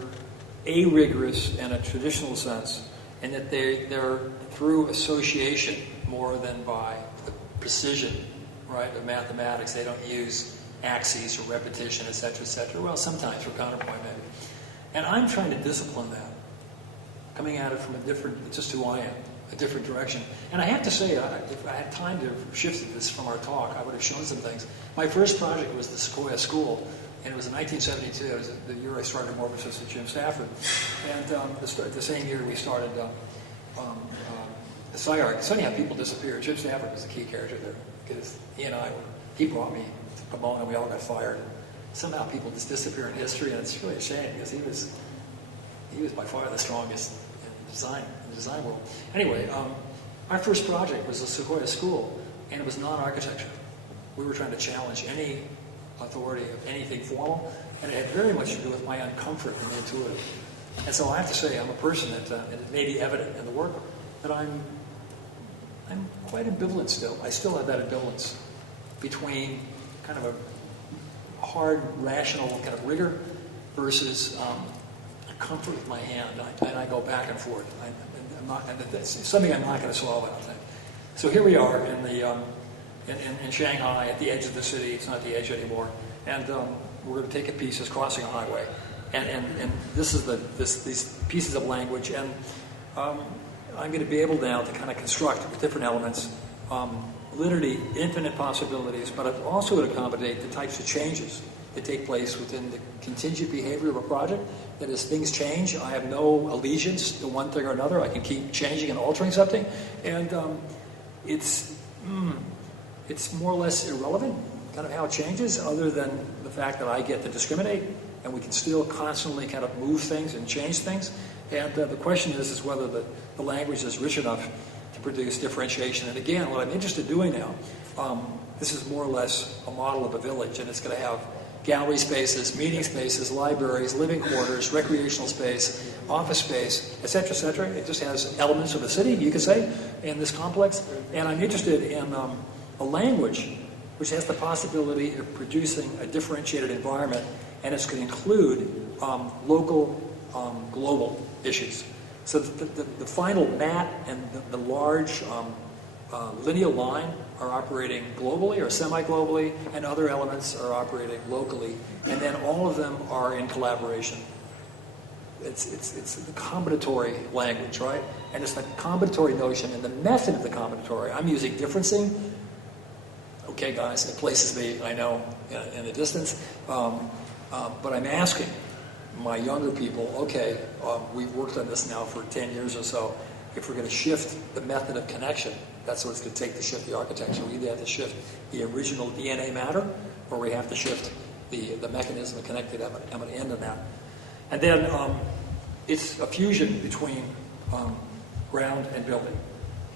a-rigorous in a traditional sense, and that they're through association more than by the precision, right, of mathematics. They don't use axes or repetition, et cetera, well, sometimes for counterpoint maybe. And I'm trying to discipline that, coming at it from a different, just who I am, a different direction. And I have to say, if I had time to shift this from our talk, I would have shown some things. My first project was the Sequoia School, and it was in 1972. It was the year I started more with Assistant Jim Stafford. And the same year we started the SciArc. It's funny how people disappear. Jim Stafford was the key character there, because he brought me to Pomona, and we all got fired. Somehow people just disappear in history, and it's really a shame, because he was by far the strongest in the design world. Anyway, our first project was the Sequoia School, and it was non-architecture. We were trying to challenge any authority of anything formal, and it had very much to do with my uncomfort in the intuitive. And so I have to say, I'm a person that, and it may be evident in the work, that I'm quite ambivalent still. I still have that ambivalence between kind of a hard, rational kind of rigor versus a comfort with my hand, and I go back and forth. It's something I'm not going to solve, I don't think. So here we are in Shanghai, at the edge of the city. It's not the edge anymore, and we're going to take a piece as crossing a highway, and this is these pieces of language, and I'm going to be able now to kind of construct with different elements, literally infinite possibilities, but also to accommodate the types of changes that take place within the contingent behavior of a project. That as things change, I have no allegiance to one thing or another. I can keep changing and altering something, and it's more or less irrelevant, kind of how it changes, other than the fact that I get to discriminate, and we can still constantly kind of move things and change things. And the question is whether the language is rich enough to produce differentiation. And again, what I'm interested in doing now, this is more or less a model of a village, and it's going to have gallery spaces, meeting spaces, libraries, living quarters, recreational space, office space, et cetera, et cetera. It just has elements of a city, you could say, in this complex. And I'm interested in a language which has the possibility of producing a differentiated environment, and it's going to include local, global issues. So the final mat and the large lineal line are operating globally or semi-globally, and other elements are operating locally, and then all of them are in collaboration. It's the combinatory language, right? And it's the combinatory notion and the method of the combinatory. I'm using differencing. Okay, guys, it places me, I know, in the distance. But I'm asking my younger people, okay, we've worked on this now for 10 years or so. If we're going to shift the method of connection, That's what it's going to take to shift the architecture. We either have to shift the original DNA matter, or we have to shift the mechanism that connected M and N to that. And then it's a fusion between ground and building.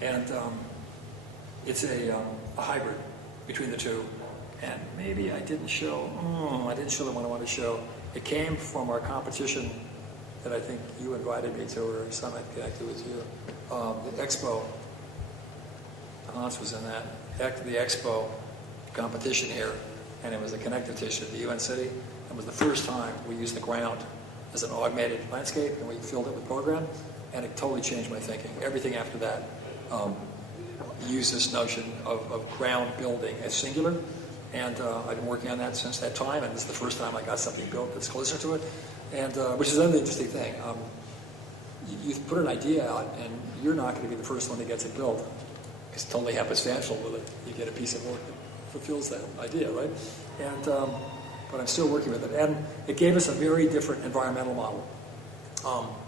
And it's a hybrid between the two. And maybe I didn't show the one I wanted to show. It came from our competition that I think you invited me to, or some I connected with you. The Expo. Hans was in that. The Expo competition here, and it was a connective tissue at the UN City. It was the first time we used the ground as an augmented landscape, and we filled it with program, and it totally changed my thinking. Everything after that used this notion of ground building as singular, and I've been working on that since that time, and it's the first time I got something built that's closer to it, and which is another interesting thing. You put an idea out, and you're not going to be the first one that gets it built. It's totally happenstantial with it. You get a piece of work that fulfills that idea, right? And but I'm still working with it. And it gave us a very different environmental model.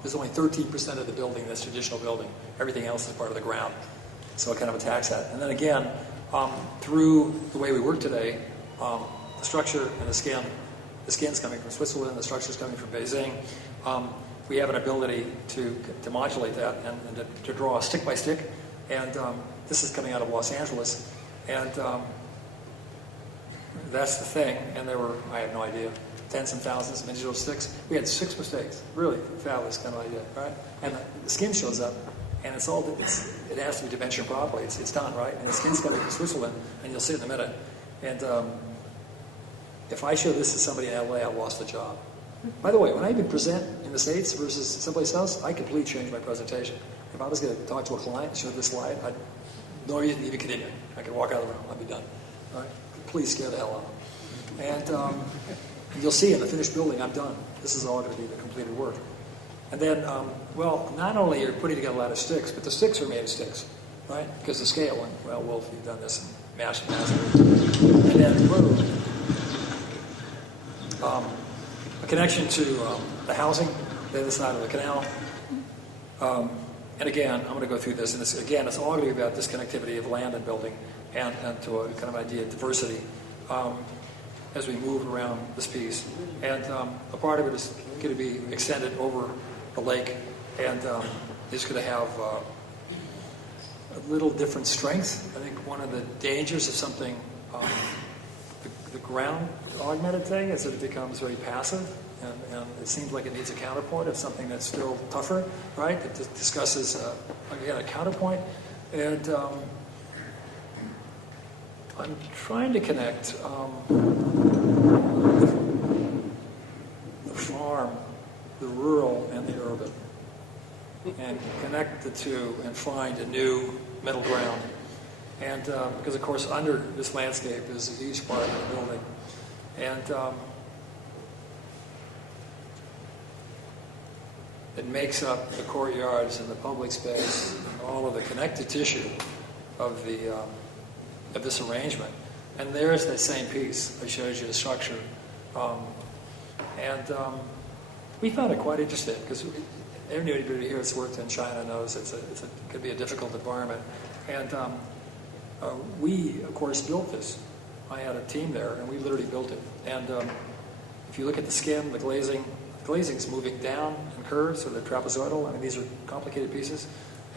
There's only 13% of the building that's traditional building. Everything else is part of the ground. So it kind of attacks that. And then again, through the way we work today, the structure and the skin's coming from Switzerland, the structure's coming from Beijing. We have an ability to modulate that and to draw stick by stick. And this is coming out of Los Angeles. And that's the thing. And there were, I have no idea, tens and thousands of individual sticks. We had 6 mistakes. Really fabulous kind of idea, right? And the skin shows up, and it has to be dimensioned properly. It's done, right? And the skin's coming from Switzerland, and you'll see it in a minute. And if I show this to somebody in LA, I lost the job. By the way, when I even present in the States versus someplace else, I completely change my presentation. If I was going to talk to a client and show this slide, I'd no reason to even continue. I could walk out of the room. I'd be done. All right? Please scare the hell out of them. And you'll see in the finished building, I'm done. This is all going to be the completed work. And then, well, not only are you putting together a lot of sticks, but the sticks are made of sticks, right? Because the scale, and well, Wolf, you've done this and mashed and mashed. And then, a connection to the housing, the other side of the canal. And again, I'm going to go through this, and it's all going to be about this connectivity of land and building, and to a kind of idea of diversity as we move around this piece. And a part of it is going to be extended over the lake, and it's going to have a little different strength. I think one of the dangers of something, the ground augmented thing, is that it becomes very passive. And it seems like it needs a counterpoint of something that's still tougher, right? That discusses, again, a counterpoint. And I'm trying to connect the farm, the rural, and the urban, and connect the two and find a new middle ground. And because, of course, under this landscape is a huge part of the building. And it makes up the courtyards and the public space and all of the connective tissue of this arrangement. And there's that same piece I showed you, the structure. We found it quite interesting because anybody here that's worked in China knows it could be a difficult environment. And we, of course, built this. I had a team there, and we literally built it. And if you look at the skin, the glazing's moving down in curves, so they're trapezoidal. I mean, these are complicated pieces.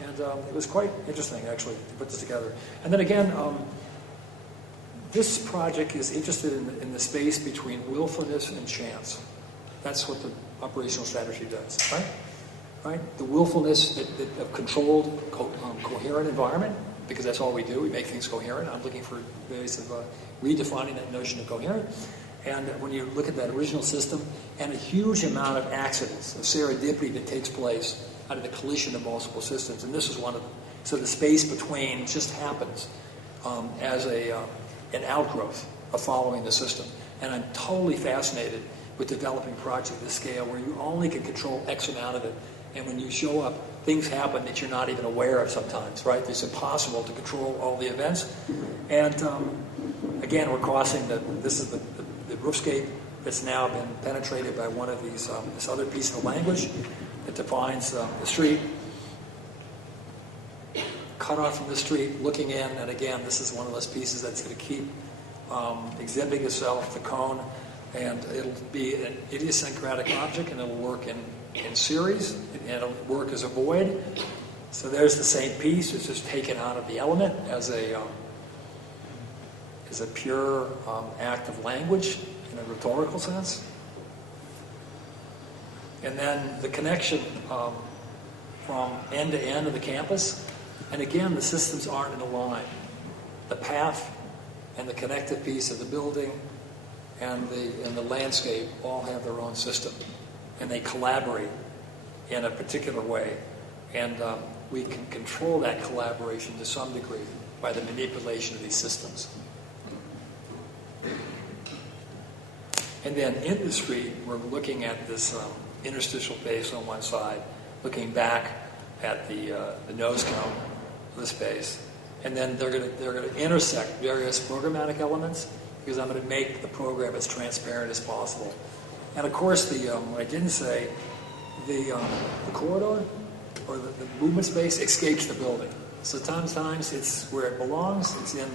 And it was quite interesting, actually, to put this together. And then again, this project is interested in the space between willfulness and chance. That's what the operational strategy does, right? The willfulness of controlled, coherent environment, because that's all we do. We make things coherent. I'm looking for ways of redefining that notion of coherent. And when you look at that original system, and a huge amount of accidents, of serendipity that takes place out of the collision of multiple systems, and this is one of them. So the space between just happens as an outgrowth of following the system. And I'm totally fascinated with developing projects at this scale where you only can control X amount of it. And when you show up, things happen that you're not even aware of sometimes, right? It's impossible to control all the events. And again, we're crossing this is the roofscape that's now been penetrated by one of these, this other piece of language that defines the street. cut off from the street, looking in, and again, this is one of those pieces that's going to keep exhibiting itself, the cone, and it'll be an idiosyncratic object, and it'll work in series, and it'll work as a void. So there's the same piece. It's just taken out of the element as a pure act of language in a rhetorical sense. And then the connection from end to end of the campus. And again, the systems aren't in a line. The path and the connective piece of the building and the landscape all have their own system. And they collaborate in a particular way. And we can control that collaboration to some degree by the manipulation of these systems. And then in the street, we're looking at this interstitial base on one side, looking back at the nose cone of the space. And then they're going to intersect various programmatic elements, because I'm going to make the program as transparent as possible. And of course, what I didn't say, the corridor or the movement space escapes the building. So sometimes it's where it belongs, it's in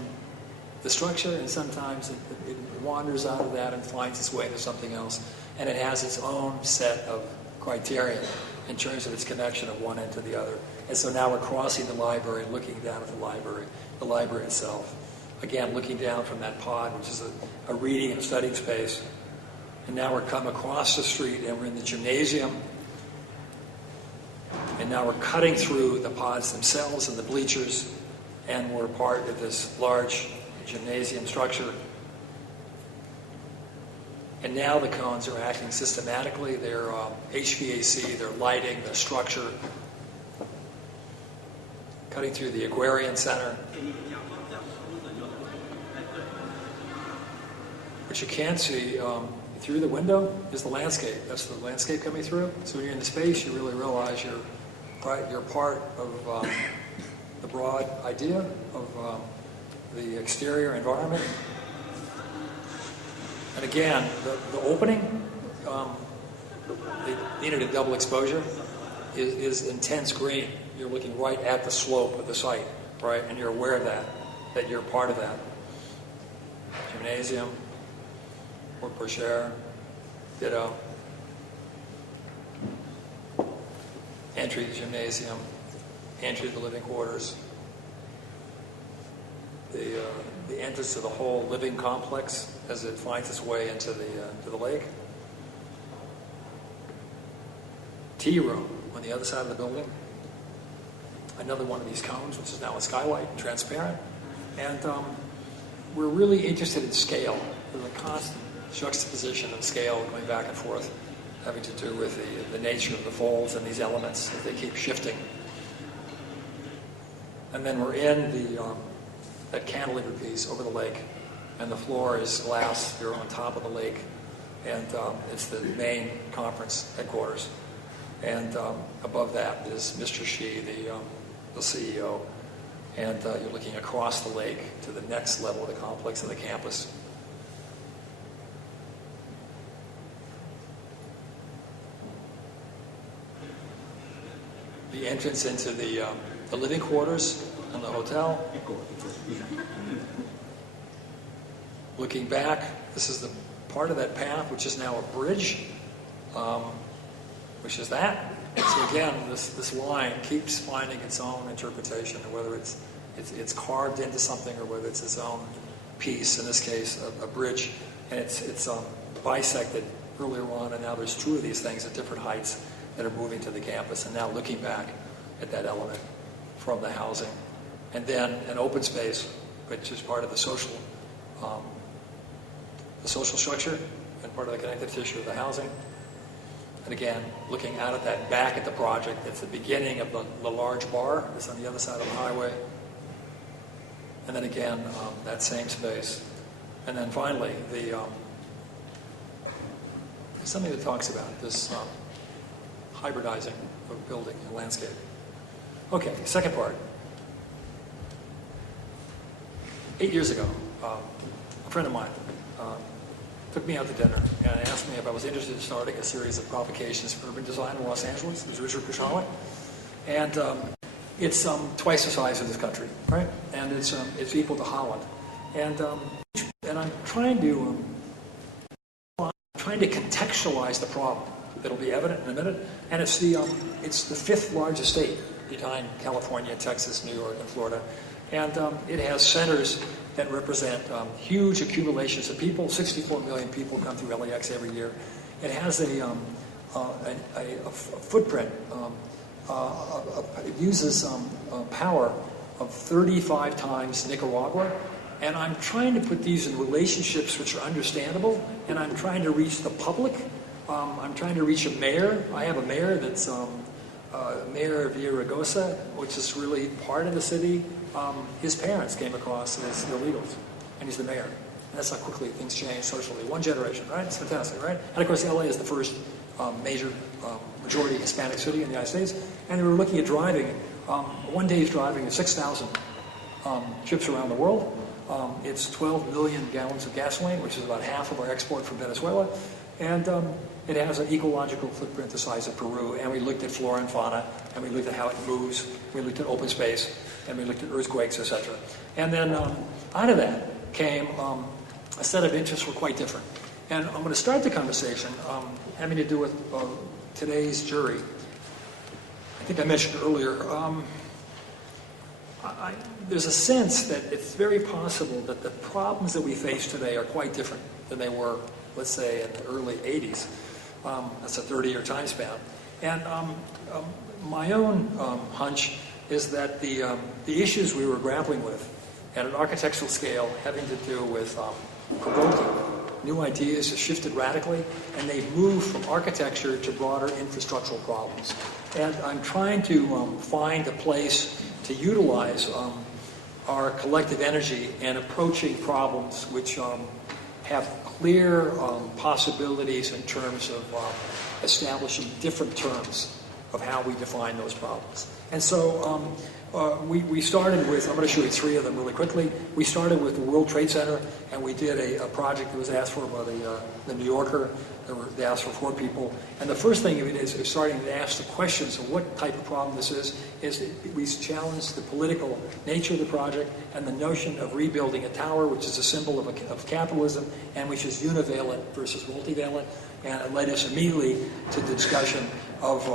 the structure, and sometimes it wanders out of that and finds its way into something else. And it has its own set of criteria in terms of its connection of one end to the other. And so now we're crossing the library, looking down at the library itself. Again, looking down from that pod, which is a reading and studying space. And now we're come across the street and we're in the gymnasium. And now we're cutting through the pods themselves and the bleachers, and we're part of this large gymnasium structure. And now the cones are acting systematically. They're HVAC, they're lighting, their structure. Cutting through the Aquarian Center. What you can't see through the window is the landscape. That's the landscape coming through. So when you're in the space, you really realize you're part of the broad idea of the exterior environment. And again, the opening, they needed a double exposure, is intense green. You're looking right at the slope of the site, right? And you're aware of that you're part of that. Gymnasium, porte cochere, ditto. Entry to the gymnasium, entry to the living quarters. The entrance to the whole living complex as it finds its way into the lake. Tea room on the other side of the building. Another one of these cones, which is now a skylight, transparent. And we're really interested in scale. There's a constant juxtaposition of scale going back and forth, having to do with the nature of the folds and these elements as they keep shifting. And then we're in that cantilever piece over the lake, and the floor is glass. You're on top of the lake, and it's the main conference headquarters. And above that is Mr. Shi, the CEO, and you're looking across the lake to the next level of the complex and the campus. The entrance into the living quarters and the hotel. Looking back, this is the part of that path which is now a bridge, which is that. So again, this line keeps finding its own interpretation, whether it's carved into something or whether it's its own piece. In this case, a bridge, and it's bisected earlier on, and now there's two of these things at different heights that are moving to the campus, and now looking back at that element from the housing. And then an open space, which is part of the social structure and part of the connective tissue of the housing. And again, looking out at that back at the project, it's the beginning of the large bar that's on the other side of the highway. And then again, that same space. And then finally, there's something that talks about this hybridizing of building and landscape. Okay, second part. 8 years ago, a friend of mine took me out to dinner and asked me if I was interested in starting a series of provocations for urban design in Los Angeles. It was Richard Kushawat. And it's twice the size of this country, right? And it's equal to Holland. And I'm trying to contextualize the problem. It'll be evident in a minute. And it's the fifth largest state behind California, Texas, New York, and Florida. And it has centers that represent huge accumulations of people. 64 million people come through LAX every year. It has a footprint. It uses power of 35 times Nicaragua. And I'm trying to put these in relationships which are understandable, and I'm trying to reach the public. I'm trying to reach a mayor. I have a mayor that's Mayor of Zaragoza, which is really part of the city. His parents came across as illegals, and he's the mayor. And that's how quickly things change socially. One generation, right? It's fantastic, right? And of course, LA is the first major majority Hispanic city in the United States. And they were looking at driving, one day's driving of 6,000 trips around the world. It's 12 million gallons of gasoline, which is about half of our export from Venezuela. And it has an ecological footprint the size of Peru. And we looked at flora and fauna, and we looked at how it moves. We looked at open space, and we looked at earthquakes, etc. And then out of that came a set of interests were quite different. And I'm going to start the conversation having to do with today's jury. I think I mentioned earlier, there's a sense that it's very possible that the problems that we face today are quite different than they were, let's say, in the early 80s. That's a 30-year time span. And my own hunch is that the issues we were grappling with at an architectural scale having to do with provoking new ideas has shifted radically, and they've moved from architecture to broader infrastructural problems. And I'm trying to find a place to utilize our collective energy in approaching problems which have clear possibilities in terms of establishing different terms of how we define those problems. And so we started with, I'm going to show you three of them really quickly. We started with the World Trade Center, and we did a project that was asked for by the New Yorker. They asked for 4 people. And the first thing is starting to ask the questions of what type of problem this is we challenged the political nature of the project and the notion of rebuilding a tower, which is a symbol of capitalism, and which is univalent versus multivalent. And it led us immediately to the discussion of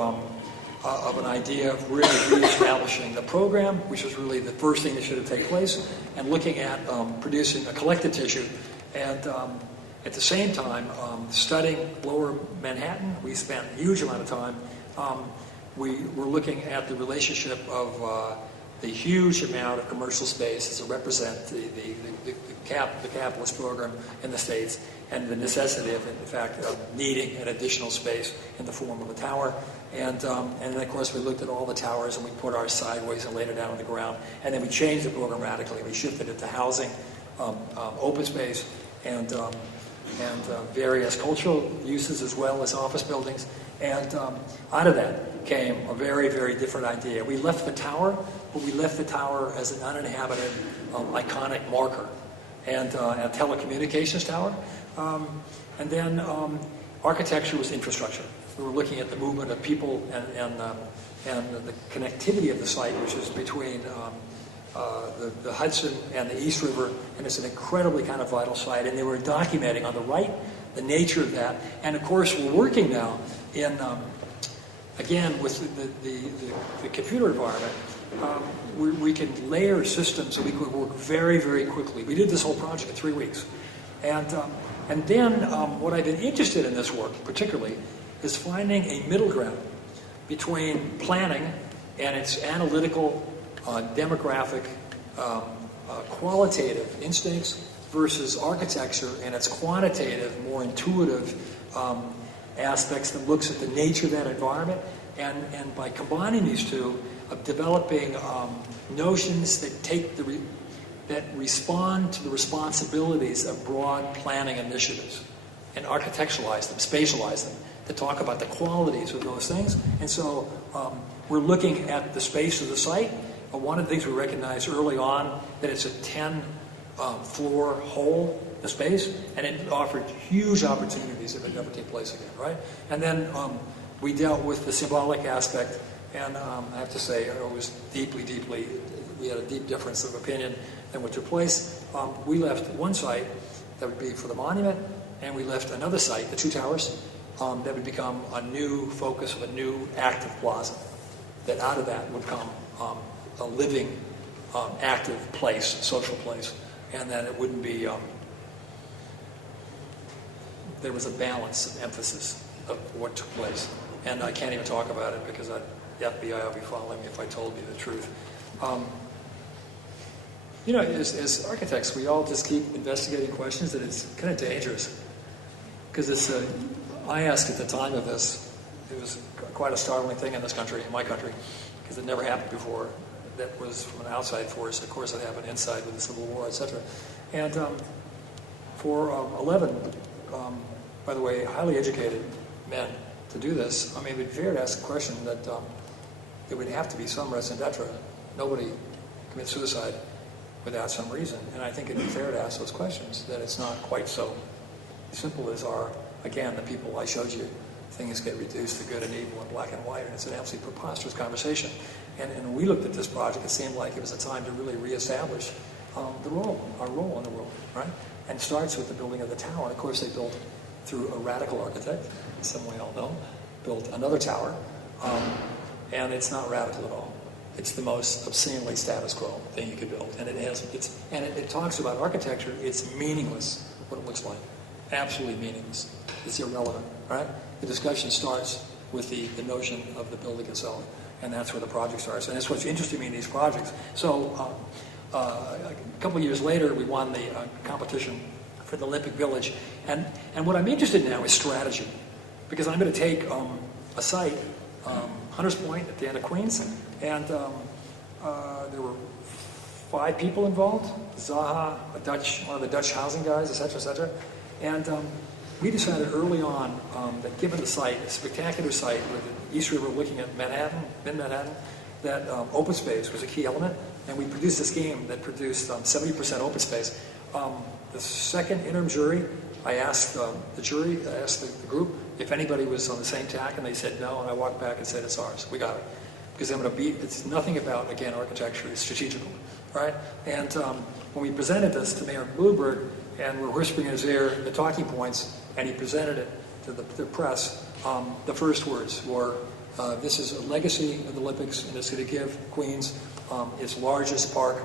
an idea of really reestablishing the program, which was really the first thing that should have taken place, and looking at producing a collective tissue. And at the same time, studying Lower Manhattan, we spent a huge amount of time. We were looking at the relationship of the huge amount of commercial space to represent the capitalist program in the States, and the necessity of, in fact, needing an additional space in the form of a tower. And then, of course, we looked at all the towers, and we put ours sideways and laid it down on the ground. And then we changed the program radically. We shifted it to housing, open space, and various cultural uses as well as office buildings. And out of that came a very, very different idea. We left the tower, but we left the tower as an uninhabited, iconic marker, and a telecommunications tower. And then architecture was infrastructure. We were looking at the movement of people and the connectivity of the site, which is between the Hudson and the East River, and it's an incredibly kind of vital site. And they were documenting on the right the nature of that. And of course, we're working now in, again, with the computer environment. We can layer systems so we could work very, very quickly. We did this whole project in 3 weeks. And then what I've been interested in this work, particularly, is finding a middle ground between planning and its analytical, demographic, qualitative instincts versus architecture and its quantitative, more intuitive aspects that looks at the nature of that environment. And by combining these two, of developing notions that respond to the responsibilities of broad planning initiatives and architecturalize them, spatialize them, to talk about the qualities of those things. And so we're looking at the space of the site. One of the things we recognized early on, that it's a 10-floor hole, the space, and it offered huge opportunities if it never take place again, right? And then we dealt with the symbolic aspect And I have to say, it was deeply, we had a deep difference of opinion than what took place. We left one site that would be for the monument, and we left another site, the two towers, that would become a new focus of a new active plaza. That out of that would come a living, active place, social place, and that it wouldn't be, there was a balance of emphasis of what took place. And I can't even talk about it because the FBI will be following me if I told you the truth. You know, as architects, we all just keep investigating questions that it's kind of dangerous. Because it's, I asked at the time of this, it was quite a startling thing in this country, in my country, because it never happened before. That was from an outside force. Of course, it happened inside with the Civil War, etc. And for 11, by the way, highly educated men to do this, I mean, it'd be fair to ask a question that there would have to be some res d'etre. Nobody commits suicide without some reason. And I think it'd be fair to ask those questions, that it's not quite so simple as again, the people I showed you. Things get reduced to good and evil and black and white, and it's an absolutely preposterous conversation. And when we looked at this project, it seemed like it was a time to really reestablish our role in the world, right? And it starts with the building of the tower. And of course, they built through a radical architect, some we all know, built another tower, and it's not radical at all. It's the most obscenely status quo thing you could build, and it talks about architecture. It's meaningless what it looks like, absolutely meaningless. It's irrelevant, right? The discussion starts with the notion of the building itself, and that's where the project starts. And that's what's interesting me in these projects. So a couple of years later, we won the competition for the Olympic Village, and what I'm interested in now is strategy, because I'm going to take a site, Hunters Point at the end of Queens, and there were 5 people involved: Zaha, one of the Dutch housing guys, etc., and we decided early on that given the site, a spectacular site with the East River looking at Manhattan, mid-Manhattan, that open space was a key element, and we produced this game that produced 70% open space. The second interim jury, I asked the group if anybody was on the same tack, and they said no, and I walked back and said, it's ours, we got it. Because it's nothing about, again, architecture, it's strategical, right? And when we presented this to Mayor Bloomberg, and we're whispering in his ear the talking points, and he presented it to the press, the first words were, this is a legacy of the Olympics, and it's going to give Queens its largest park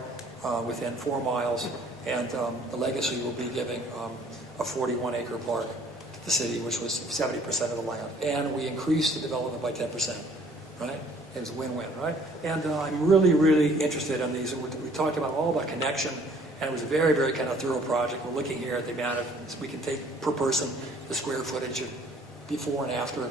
within 4 miles, and the legacy will be giving a 41-acre park to the city, which was 70% of the land. And we increased the development by 10%, right? It was a win-win, right? And I'm really, really interested in these. We talked all about connection, and it was a very, very kind of thorough project. We're looking here at the amount of, we can take per person, the square footage of before and after.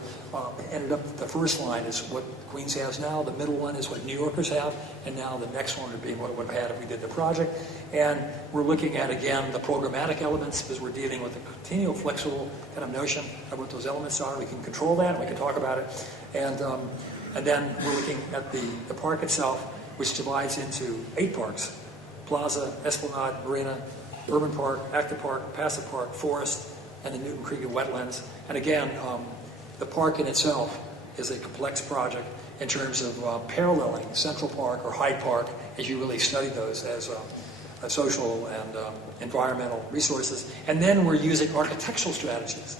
Ended up, the first line is what Queens has now, the middle one is what New Yorkers have, and now the next one would be what it would have had if we did the project. And we're looking at, again, the programmatic elements, because we're dealing with a continual, flexible kind of notion of what those elements are. We can control that, and we can talk about it. And then we're looking at the park itself, which divides into 8 parks: Plaza, Esplanade, Marina, Urban Park, Active Park, Passive Park, Forest, and the Newton Creek and Wetlands. And again, the park in itself is a complex project in terms of paralleling Central Park or Hyde Park, as you really study those as social and environmental resources. And then we're using architectural strategies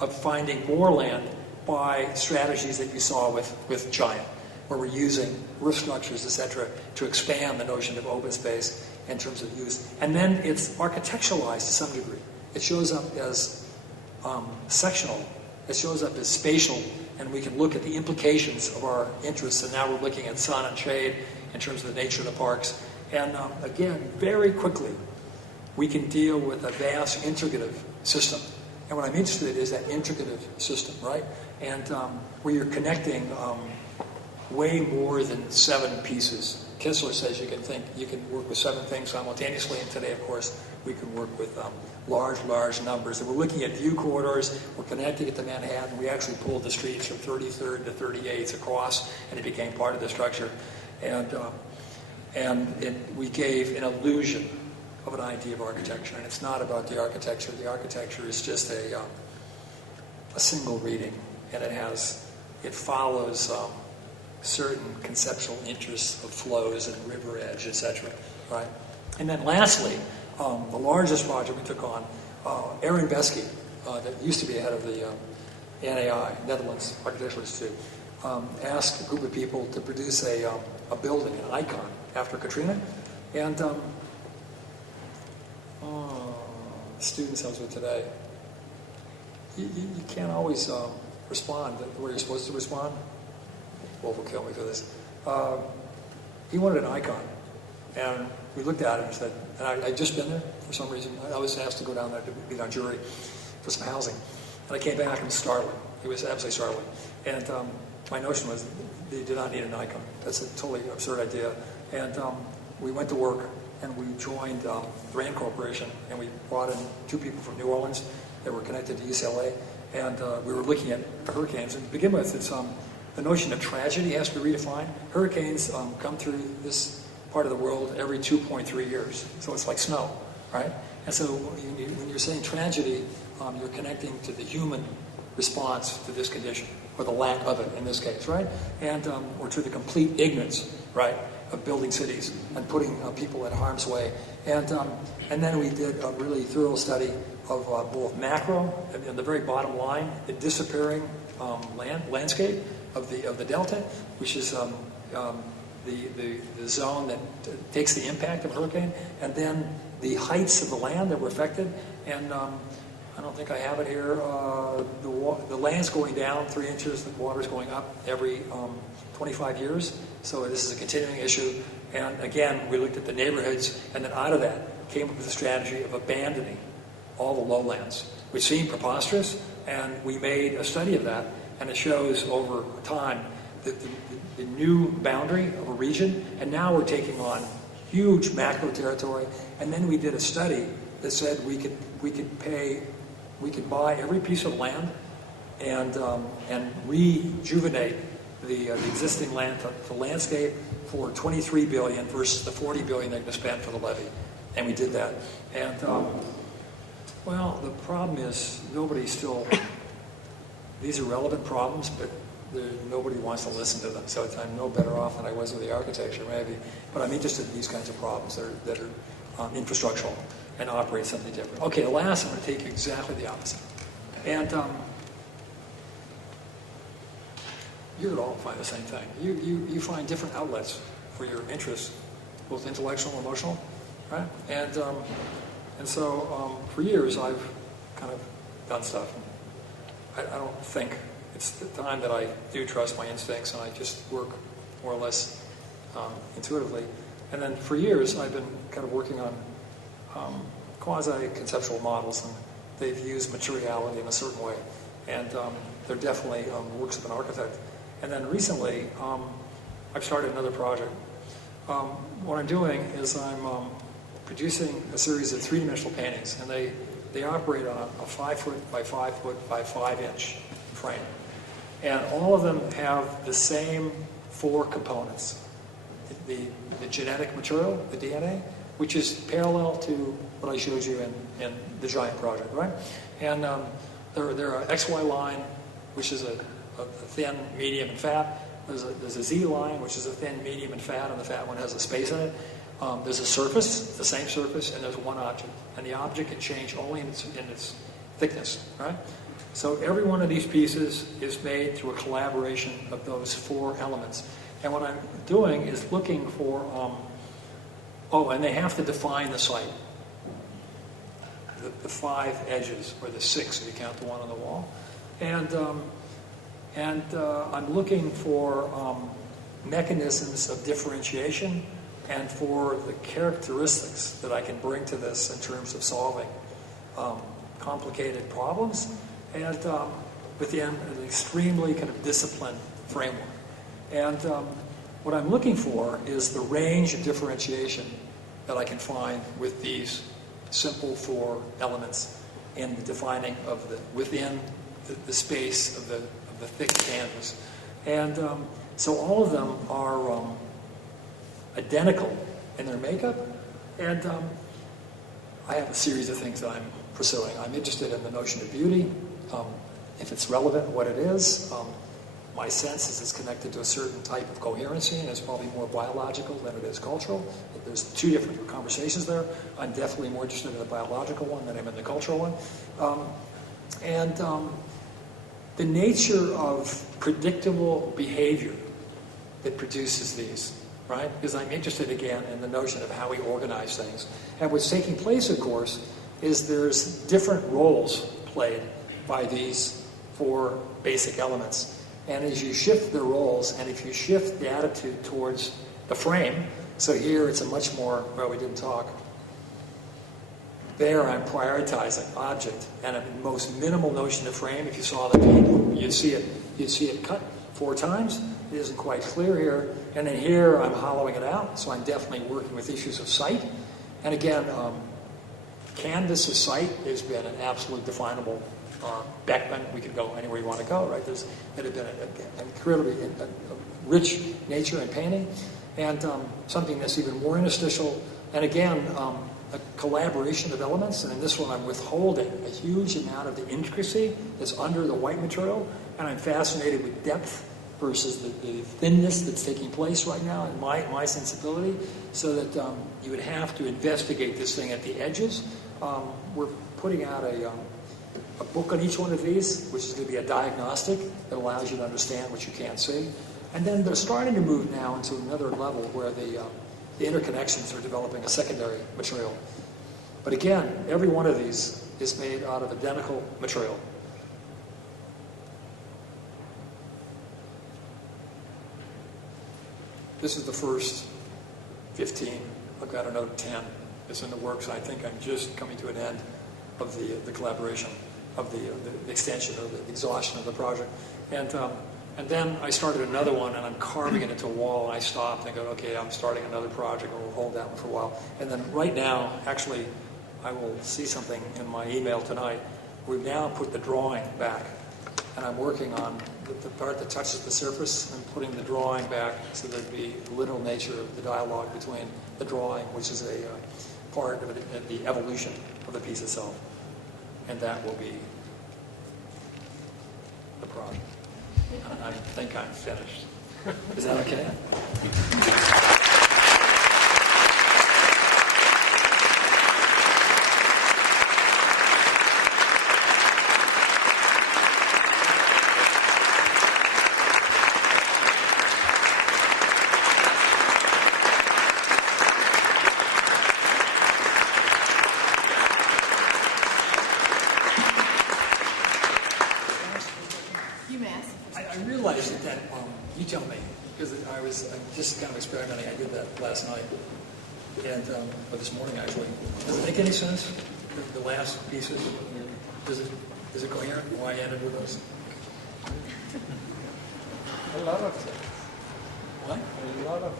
of finding more land by strategies that you saw with Giant, where we're using roof structures, etc., to expand the notion of open space in terms of use. And then it's architecturalized to some degree. It shows up as sectional. It shows up as spatial, and we can look at the implications of our interests. And now we're looking at sun and shade in terms of the nature of the parks. And again, very quickly, we can deal with a vast integrative system. And what I'm interested in is that integrative system, right? And where you're connecting way more than 7 pieces. Kessler says you can work with 7 things simultaneously, and today, of course, we can work with large numbers. And we're looking at view corridors. We're connecting it to Manhattan. We actually pulled the streets from 33rd to 38th across, and it became part of the structure. And we gave an illusion of an idea of architecture, and it's not about the architecture. The architecture is just a single reading, and it follows certain conceptual interests of flows and river edge, etc. Right? And then lastly, the largest project we took on, Aaron Besky, that used to be head of the NAI, Netherlands Architectural Institute, asked a group of people to produce a building, an icon, after Katrina. And students I was with today, you can't always respond the way you're supposed to respond. Wolf will kill me for this. He wanted an icon. And we looked at it and said, and I'd just been there for some reason. I was asked to go down there to be on jury for some housing. And I came back and it was startling. It was absolutely startling. And my notion was they did not need an icon. That's a totally absurd idea. And we went to work and we joined the RAND Corporation and we brought in 2 people from New Orleans that were connected to UCLA. And we were looking at hurricanes. And to begin with, it's the notion of tragedy has to be redefined. Hurricanes come through this part of the world every 2.3 years. So it's like snow, right? And so when you're saying tragedy, you're connecting to the human response to this condition, or the lack of it in this case, right? And or to the complete ignorance, right, of building cities and putting people in harm's way. And then we did a really thorough study of both macro and the very bottom line, the disappearing landscape of the delta, which is the zone that takes the impact of a hurricane, and then the heights of the land that were affected. And I don't think I have it here. The land's going down 3 inches, the water's going up every 25 years. So this is a continuing issue. And again, we looked at the neighborhoods, and then out of that came up with a strategy of abandoning all the lowlands, which seemed preposterous. And we made a study of that, and it shows over time the new boundary of a region. And now we're taking on huge macro territory. And then we did a study that said we could buy every piece of land and rejuvenate the existing land, the landscape, for $23 billion versus the $40 billion they're going to spend for the levee. And we did that. And well, the problem is these are relevant problems, but nobody wants to listen to them. So I'm no better off than I was with the architecture, maybe. But I'm interested in these kinds of problems that are infrastructural and operate something different. Okay, the last, I'm going to take you exactly the opposite. And you would all find the same thing. You find different outlets for your interests, both intellectual and emotional, right? And so for years I've kind of done stuff. I don't think it's the time that I do trust my instincts, and I just work more or less intuitively. And then for years I've been kind of working on quasi-conceptual models, and they've used materiality in a certain way. And they're definitely works of an architect. And then recently, I've started another project. What I'm doing is I'm producing a series of three-dimensional paintings, and they operate on a 5 foot by 5 foot by 5 inch frame. And all of them have the same 4 components. The genetic material, the DNA, which is parallel to what I showed you in the giant project, right? And there are XY line, which is a thin, medium, and fat. There's a Z line, which is a thin, medium, and fat, and the fat one has a space in it. There's a surface, the same surface, and there's one object. And the object can change only in its thickness, right? So every one of these pieces is made through a collaboration of those 4 elements. And what I'm doing is looking for, and they have to define the site. The 5 edges, or the 6 if you count the one on the wall. And I'm looking for mechanisms of differentiation and for the characteristics that I can bring to this in terms of solving complicated problems and within an extremely kind of disciplined framework. And what I'm looking for is the range of differentiation that I can find with these simple 4 elements in the defining of within the space of the thick canvas. And so all of them are identical in their makeup, and I have a series of things that I'm pursuing. I'm interested in the notion of beauty, if it's relevant, what it is, my sense is it's connected to a certain type of coherency, and it's probably more biological than it is cultural. There's two different conversations there. I'm definitely more interested in the biological one than I'm in the cultural one. The nature of predictable behavior that produces these, right? Because I'm interested, again, in the notion of how we organize things. And what's taking place, of course, is there's different roles played by these four basic elements. And as you shift the roles, and if you shift the attitude towards the frame, so here it's a much more, well, we didn't talk. There I'm prioritizing object, and a most minimal notion of frame. If you saw the paint, you'd see it cut 4 times. It isn't quite clear here. And then here I'm hollowing it out, so I'm definitely working with issues of sight. And again, canvas of sight has been an absolute definable Beckman. We could go anywhere you want to go, right? It had been an incredibly rich nature in painting, and something that's even more interstitial. And again, a collaboration of elements. And in this one, I'm withholding a huge amount of the intricacy that's under the white material, and I'm fascinated with depth versus the thinness that's taking place right now in my sensibility, so that you would have to investigate this thing at the edges. We're putting out a book on each one of these, which is going to be a diagnostic that allows you to understand what you can't see. And then they're starting to move now into another level where the interconnections are developing a secondary material. But again, every one of these is made out of identical material. This is the first 15. I've got another 10 that's in the works. I think I'm just coming to an end of the collaboration, of the extension, of the exhaustion of the project. And then I started another one, and I'm carving it into a wall, and I stopped and go, okay, I'm starting another project, and we'll hold that one for a while. And then right now, actually, I will see something in my email tonight. We've now put the drawing back, and I'm working on the part that touches the surface and putting the drawing back so there'd be the literal nature of the dialogue between the drawing, which is a part of the evolution of the piece itself. And that will be the product. I think I'm finished. Is that okay? Just kind of experimenting. I did that last night, or this morning actually. Does it make any sense? The last pieces, is it coherent? Why I ended with those? A lot of things. What? A lot of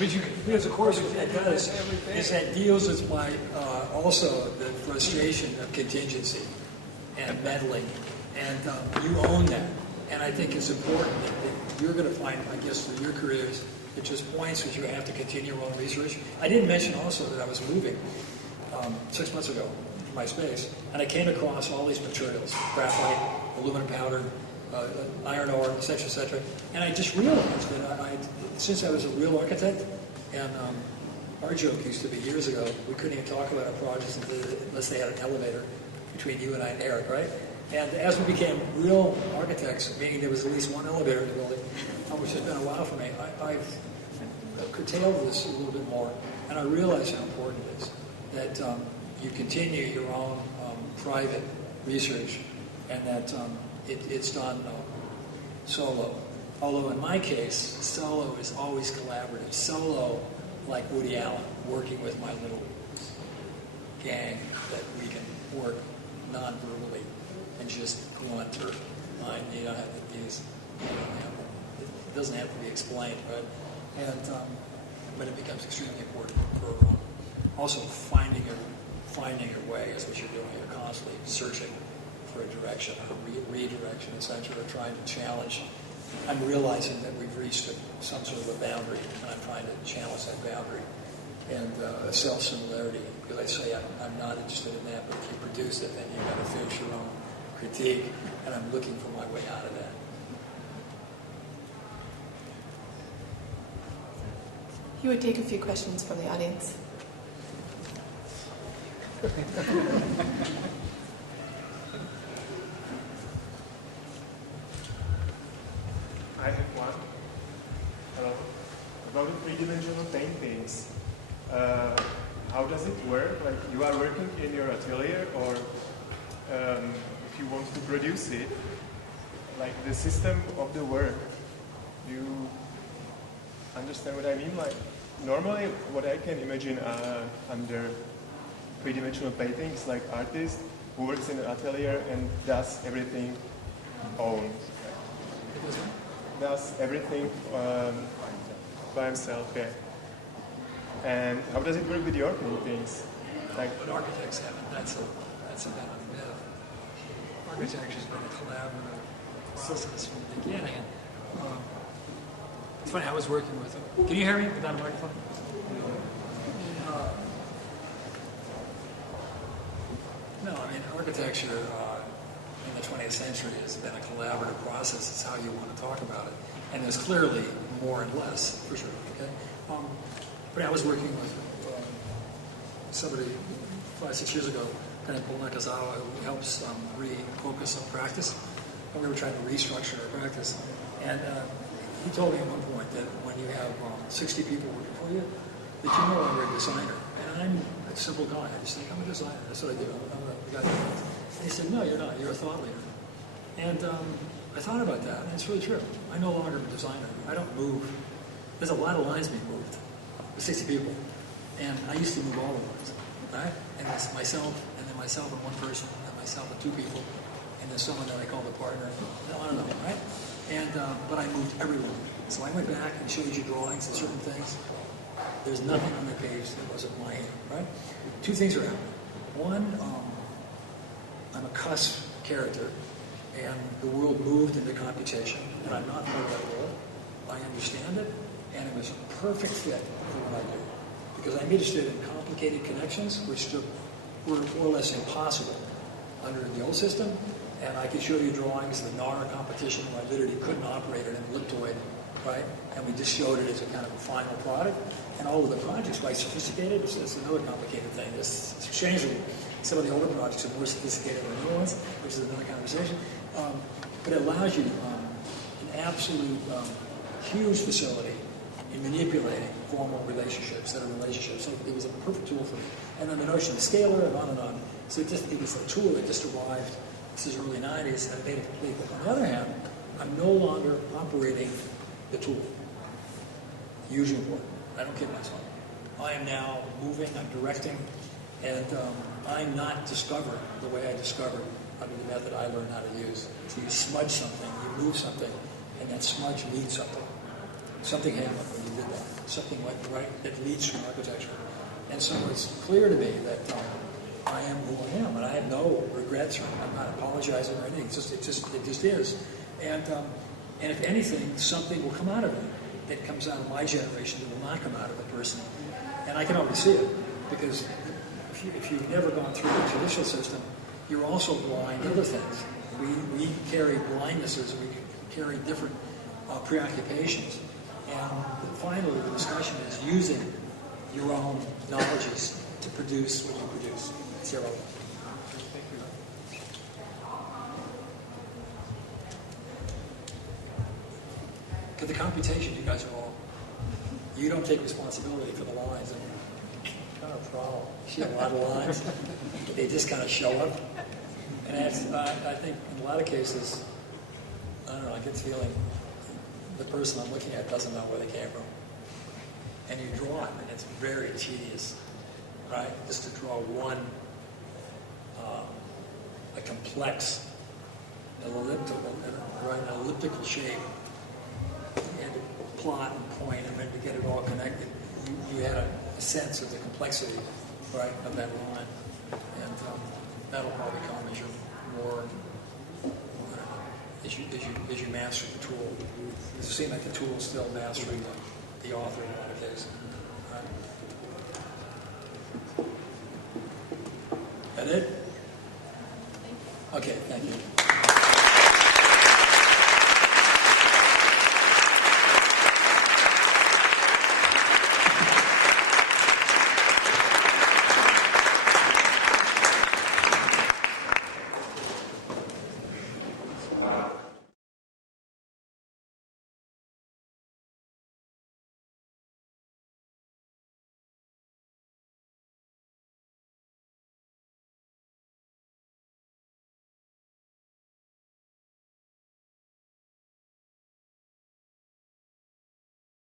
things. Because of course what that does is that deals with also the frustration of contingency and meddling, and you own that. And I think it's important that you're going to find, I guess, through your careers, at just points that you have to continue your own research. I didn't mention also that I was moving 6 months ago in my space, and I came across all these materials, graphite, aluminum powder, iron ore, et cetera, and I just realized that since I was a real architect, and our joke used to be years ago, we couldn't even talk about our projects unless they had an elevator between you and I and Eric, right? And as we became real architects, meaning there was at least one elevator in the building, which has been a while for me, I've curtailed this a little bit more, and I realize how important it is that you continue your own private research, and that it's done solo. Although in my case, solo is always collaborative. Solo, like Woody Allen, working with my little gang that we can work non-verbally and just blunt or mind. You don't have to use. It doesn't have to be explained, right? And but it becomes extremely important for also finding your way is what you're doing. You're constantly searching for a direction or redirection, etc., or trying to challenge. I'm realizing that we've reached some sort of a boundary, and I'm trying to challenge that boundary and a self-similarity. Because I say I'm not interested in that, but if you produce it, then you've got to finish your own critique, and I'm looking for my way out of that. You would take a few questions from the audience. I have one. Hello. About the three-dimensional paintings. How does it work? Like, you are working in your atelier, or if you want to produce it, like the system of the work. Do you understand what I mean? Like, normally, what I can imagine under three-dimensional paintings, like artist who works in an atelier and does everything own. Does everything by himself, yeah. And how does it work with your paintings? Like, but architects haven't. That's a kind of myth. Architecture's been a collaborative process from the beginning. It's funny. I was working with. Can you hear me without a microphone? No, I mean architecture in the 20th century has been a collaborative process. It's how you want to talk about it, and there's clearly more and less for sure. Okay, but I was working with somebody 5-6 years ago, kind of Nakazawa, who helps refocus on practice, and we were trying to restructure our practice, and he told me at one point that when you have 60 people working for you, that you're no longer a designer. And I'm a simple guy. I just think I'm a designer. That's what I do. I'm the guy. And he said, no, you're not. You're a thought leader. And I thought about that, and it's really true. I no longer am a designer. I don't move. There's a lot of lines being moved with 60 people. And I used to move all the lines, right? And it's myself, and then myself and one person, and myself and two people, and then someone that I call the partner. I don't know, right? And but I moved everyone. So I went back and showed you drawings and certain things. There's nothing on the page that wasn't my hand, right? Two things are happening. One, I'm a cuss character, and the world moved into computation, and I'm not part of that world. I understand it, and it was a perfect fit for what I do. Because I'm interested in complicated connections, which were more or less impossible under the old system. And I could show you drawings of the NAR competition where I literally couldn't operate it in elliptoid, right? And we just showed it as a kind of a final product. And all of the projects quite sophisticated. It's another complicated thing. It's strangely, some of the older projects are more sophisticated than the new ones, which is another conversation. But it allows you an absolute huge facility in manipulating formal relationships that are relationships. So it was a perfect tool for me. And then the notion of scalar and on and on. So it was a tool that just arrived. This is early 90s, and it made it complete. But on the other hand, I'm no longer operating the tool. Hugely important. I don't kid myself. I am now moving, I'm directing, and I'm not discovering the way I discovered under the method I learned how to use. So you smudge something, you move something, and that smudge leads something. Something happened when you did that. Something went right that leads from architecture. And so it's clear to me that I am who I am, and I have no regrets, or I'm not apologizing or anything. It just is. And if anything, something will come out of it that comes out of my generation that will not come out of a person. And I can already see it, because if you've never gone through the judicial system, you're also blind to other things. We carry blindnesses, we carry different preoccupations. And finally, the discussion is using your own knowledges to produce what you produce. Zero. Thank you. Because the computation, you guys are all, you don't take responsibility for the lines. And kind of a problem. You have a lot of lines. They just kind of show up. And I think in a lot of cases, I don't know, I get the feeling the person I'm looking at doesn't know where they came from. And you draw it, and it's very tedious, right? Just to draw one, a complex, an elliptical shape, and to plot and point, and then to get it all connected. You had a sense of the complexity, right, of that line. And that'll probably come as you're more, as you master the tool. It seems like the tool is still mastering the author in a lot of cases. Right? That it? Okay, thank you.